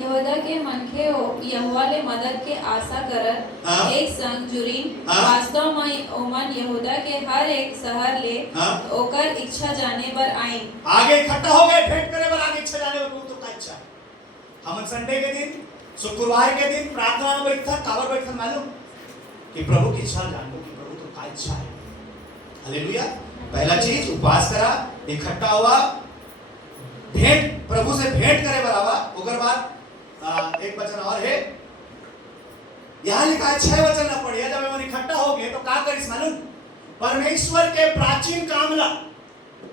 यहूदा के मनखे यहोवा ले मदद के आशा करत एक संग जुरीन वास्तव में ओमन यहूदा के हर एक शहर ले ओकर इच्छा जाने बर आईन। आगे इकट्ठा हो गए भेंट करे बर, आगे इच्छा जाने बर। तो का इच्छा है हम संडे के दिन, शुक्रवार के दिन प्रार्थना में बैठा, काबर बैठा मालूम कि प्रभु की इच्छा जान लो कि प्रभु तो का इच्छा है। हालेलुया। पहला चीज उपवास करा, इकट्ठा हुआ, भेंट प्रभु से भेंट करे बरावा। ओकर बाद एक वचन और है, यहाँ लिखा है 6 वचन ना पढ़िए। जब हम इकट्ठा हो गए तो का करिस मालूम, परमेश्वर के प्राचीन कामला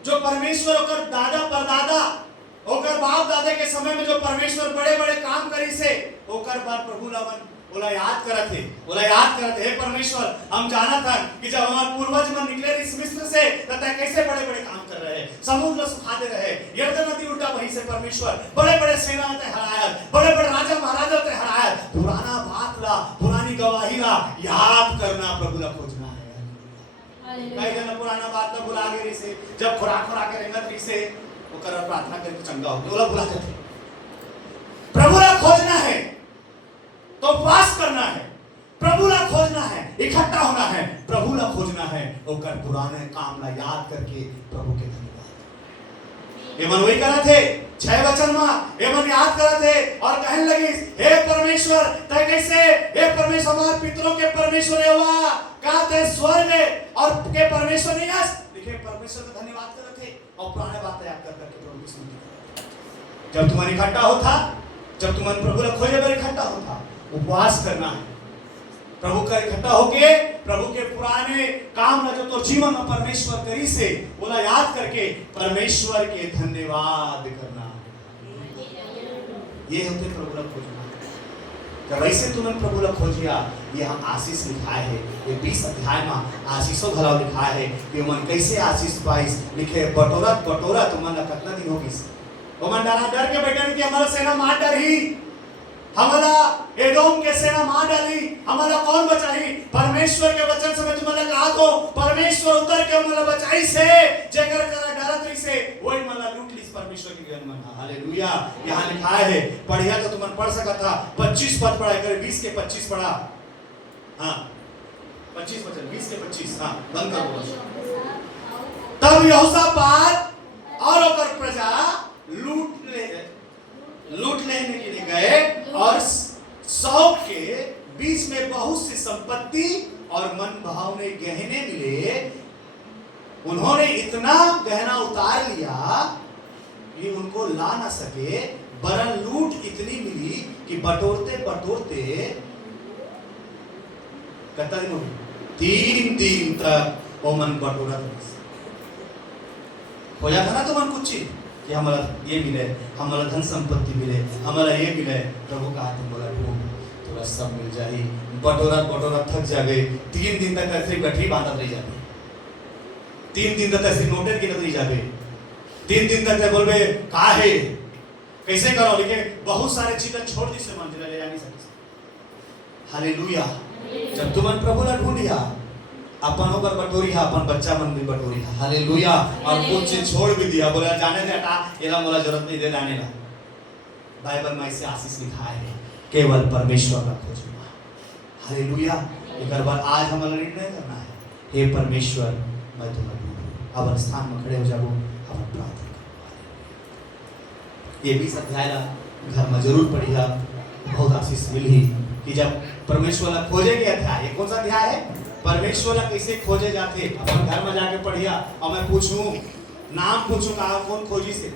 जो परमेश्वर ओकर दादा परदादा ओकर बाप दादा के समय में जो परमेश्वर बड़े बड़े काम करी से ओकर बाद प्रभु लवन बोला याद करते हे परमेश्वर, हम जाना था कि जब हमारे पूर्वज मन निकले इस मिस्र से तब कैसे बड़े बड़े काम कर रहे, समुद्र सुखाते रहे, यरदन नदी उल्टा वहीं से परमेश्वर बड़े बड़े सेना ते हराया, बड़े बड़े राजा महाराजा ते हराया। पुराना बात ला, पुरानी गवाही ला याद करना प्रभु ला खोजना है। कई जन पुराना बात ला भुला गए से, जब खुराक के रेंगत रही से ओकर प्रार्थना करके चंगा हो बोला भुला जाते। प्रभु ला खोजना है तो उपवास करना है, प्रभु ला खोजना है, इकट्ठा होना है, प्रभु ला खोजना है, ओकर पुराने काम ला याद करके प्रभु के धन्यवाद। एमन वही करा थे 6 वचन में, एमन याद करा थे और कहने लगी हे परमेश्वर तय कैसे, हे परमेश्वर हमारे पितरों के परमेश्वर यहोवा का ते स्वर्ग और के परमेश्वर नहीं है। देखिए परमेश्वर का धन्यवाद करते थे और पुराने बातें याद कर करके प्रभु की स्तुति। जब तुम्हारी इकट्ठा होता, जब तुम्हारे प्रभु ला खोजे पर इकट्ठा होता, उपवास करना है, प्रभु का इकट्ठा होके प्रभु के पुराने काम ना जो तो जीवन में परमेश्वर करी से बोला याद करके परमेश्वर के धन्यवाद करना। ये होते प्रभु ला खोजना। जब वैसे तुमने प्रभु ला खोजिया, ये हम आशीष लिखा है, ये 20 अध्याय में आशीषों भला लिखा है कि मन कैसे आशीष पाइस। लिखे बटोरत तुमन ला कितना दिन होगी, तुमन डर के बैठे कि हमारा सेना मार डरी, हमारा एदोम के सेना मार डाली, हमारा कौन बचाई। परमेश्वर के वचन से मैं तुम्हें कहा तो परमेश्वर उतर के मला बचाई से जेकर करा डरत रही से वही मला लूट ली परमेश्वर की गन मना। हालेलुया। यहाँ लिखा है पढ़िया तो तुमन पढ़ सका था, 25 पद पढ़ा कर 20 के 25 पढ़ा। हाँ 25 वचन 20 के 25 हाँ बंद करो। तब यहोशापात और ओकर प्रजा लूट लेने के लिए गए और 100 के बीच में बहुत सी संपत्ति और मन भावने गहने मिले। उन्होंने इतना गहना उतार लिया कि उनको ला ना सके, वरन लूट इतनी मिली कि बटोरते बटोरते कहता है 3 दिन तक वो मन बटोरा हो जाता ना। तो मन कुछ चीज कि हमारा ये मिले, हमारा धन संपत्ति मिले, हमारा ये मिले। प्रभु का हाथ बोला थोड़ा सब मिल जाए, बटोरा थक जाए। 3 दिन तक ऐसे गठरी बांधत रही जाए, 3 दिन तक ऐसे नोटें गिनत रही जाए, 3 दिन तक बोलबे का है कैसे करो। लेकिन बहुत सारे चीजें छोड़ दी से मंदिर ले जानी सकते। हालेलुया। जब तुमन प्रभु ला ढूंढिया, अपन होकर बटोरिया, अपन बच्चा मन भी बटोरिया। हालेलुया। और कुछ चीज छोड़ भी दिया, बोला जाने दे हटा, एला मोला जरूरत नहीं दे जाने ला। बाइबल में ऐसे आशीष लिखा है केवल परमेश्वर का खोजना। हालेलुया। एक बार आज हमारा निर्णय करना है, हे परमेश्वर मैं तुम्हें ढूंढूं। अब स्थान में खड़े हो जाओ, हम प्रार्थना करो। ये 20 अध्याय घर में जरूर पढ़िया, बहुत आशीष मिली कि जब परमेश्वर ला खोजे के अध्याय। ये कौन सा अध्याय है? परमेश्वर कैसे खोजे जाते। अपन घर में जाके पढ़िया और मैं पूछूं, नाम पूछूं कहा कौन खोजी से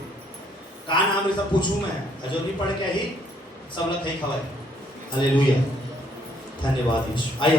का नाम सब पूछूं मैं, जो नहीं पढ़ के ही सब लोग कहीं खबर। हालेलुया। धन्यवाद यीशु। आइए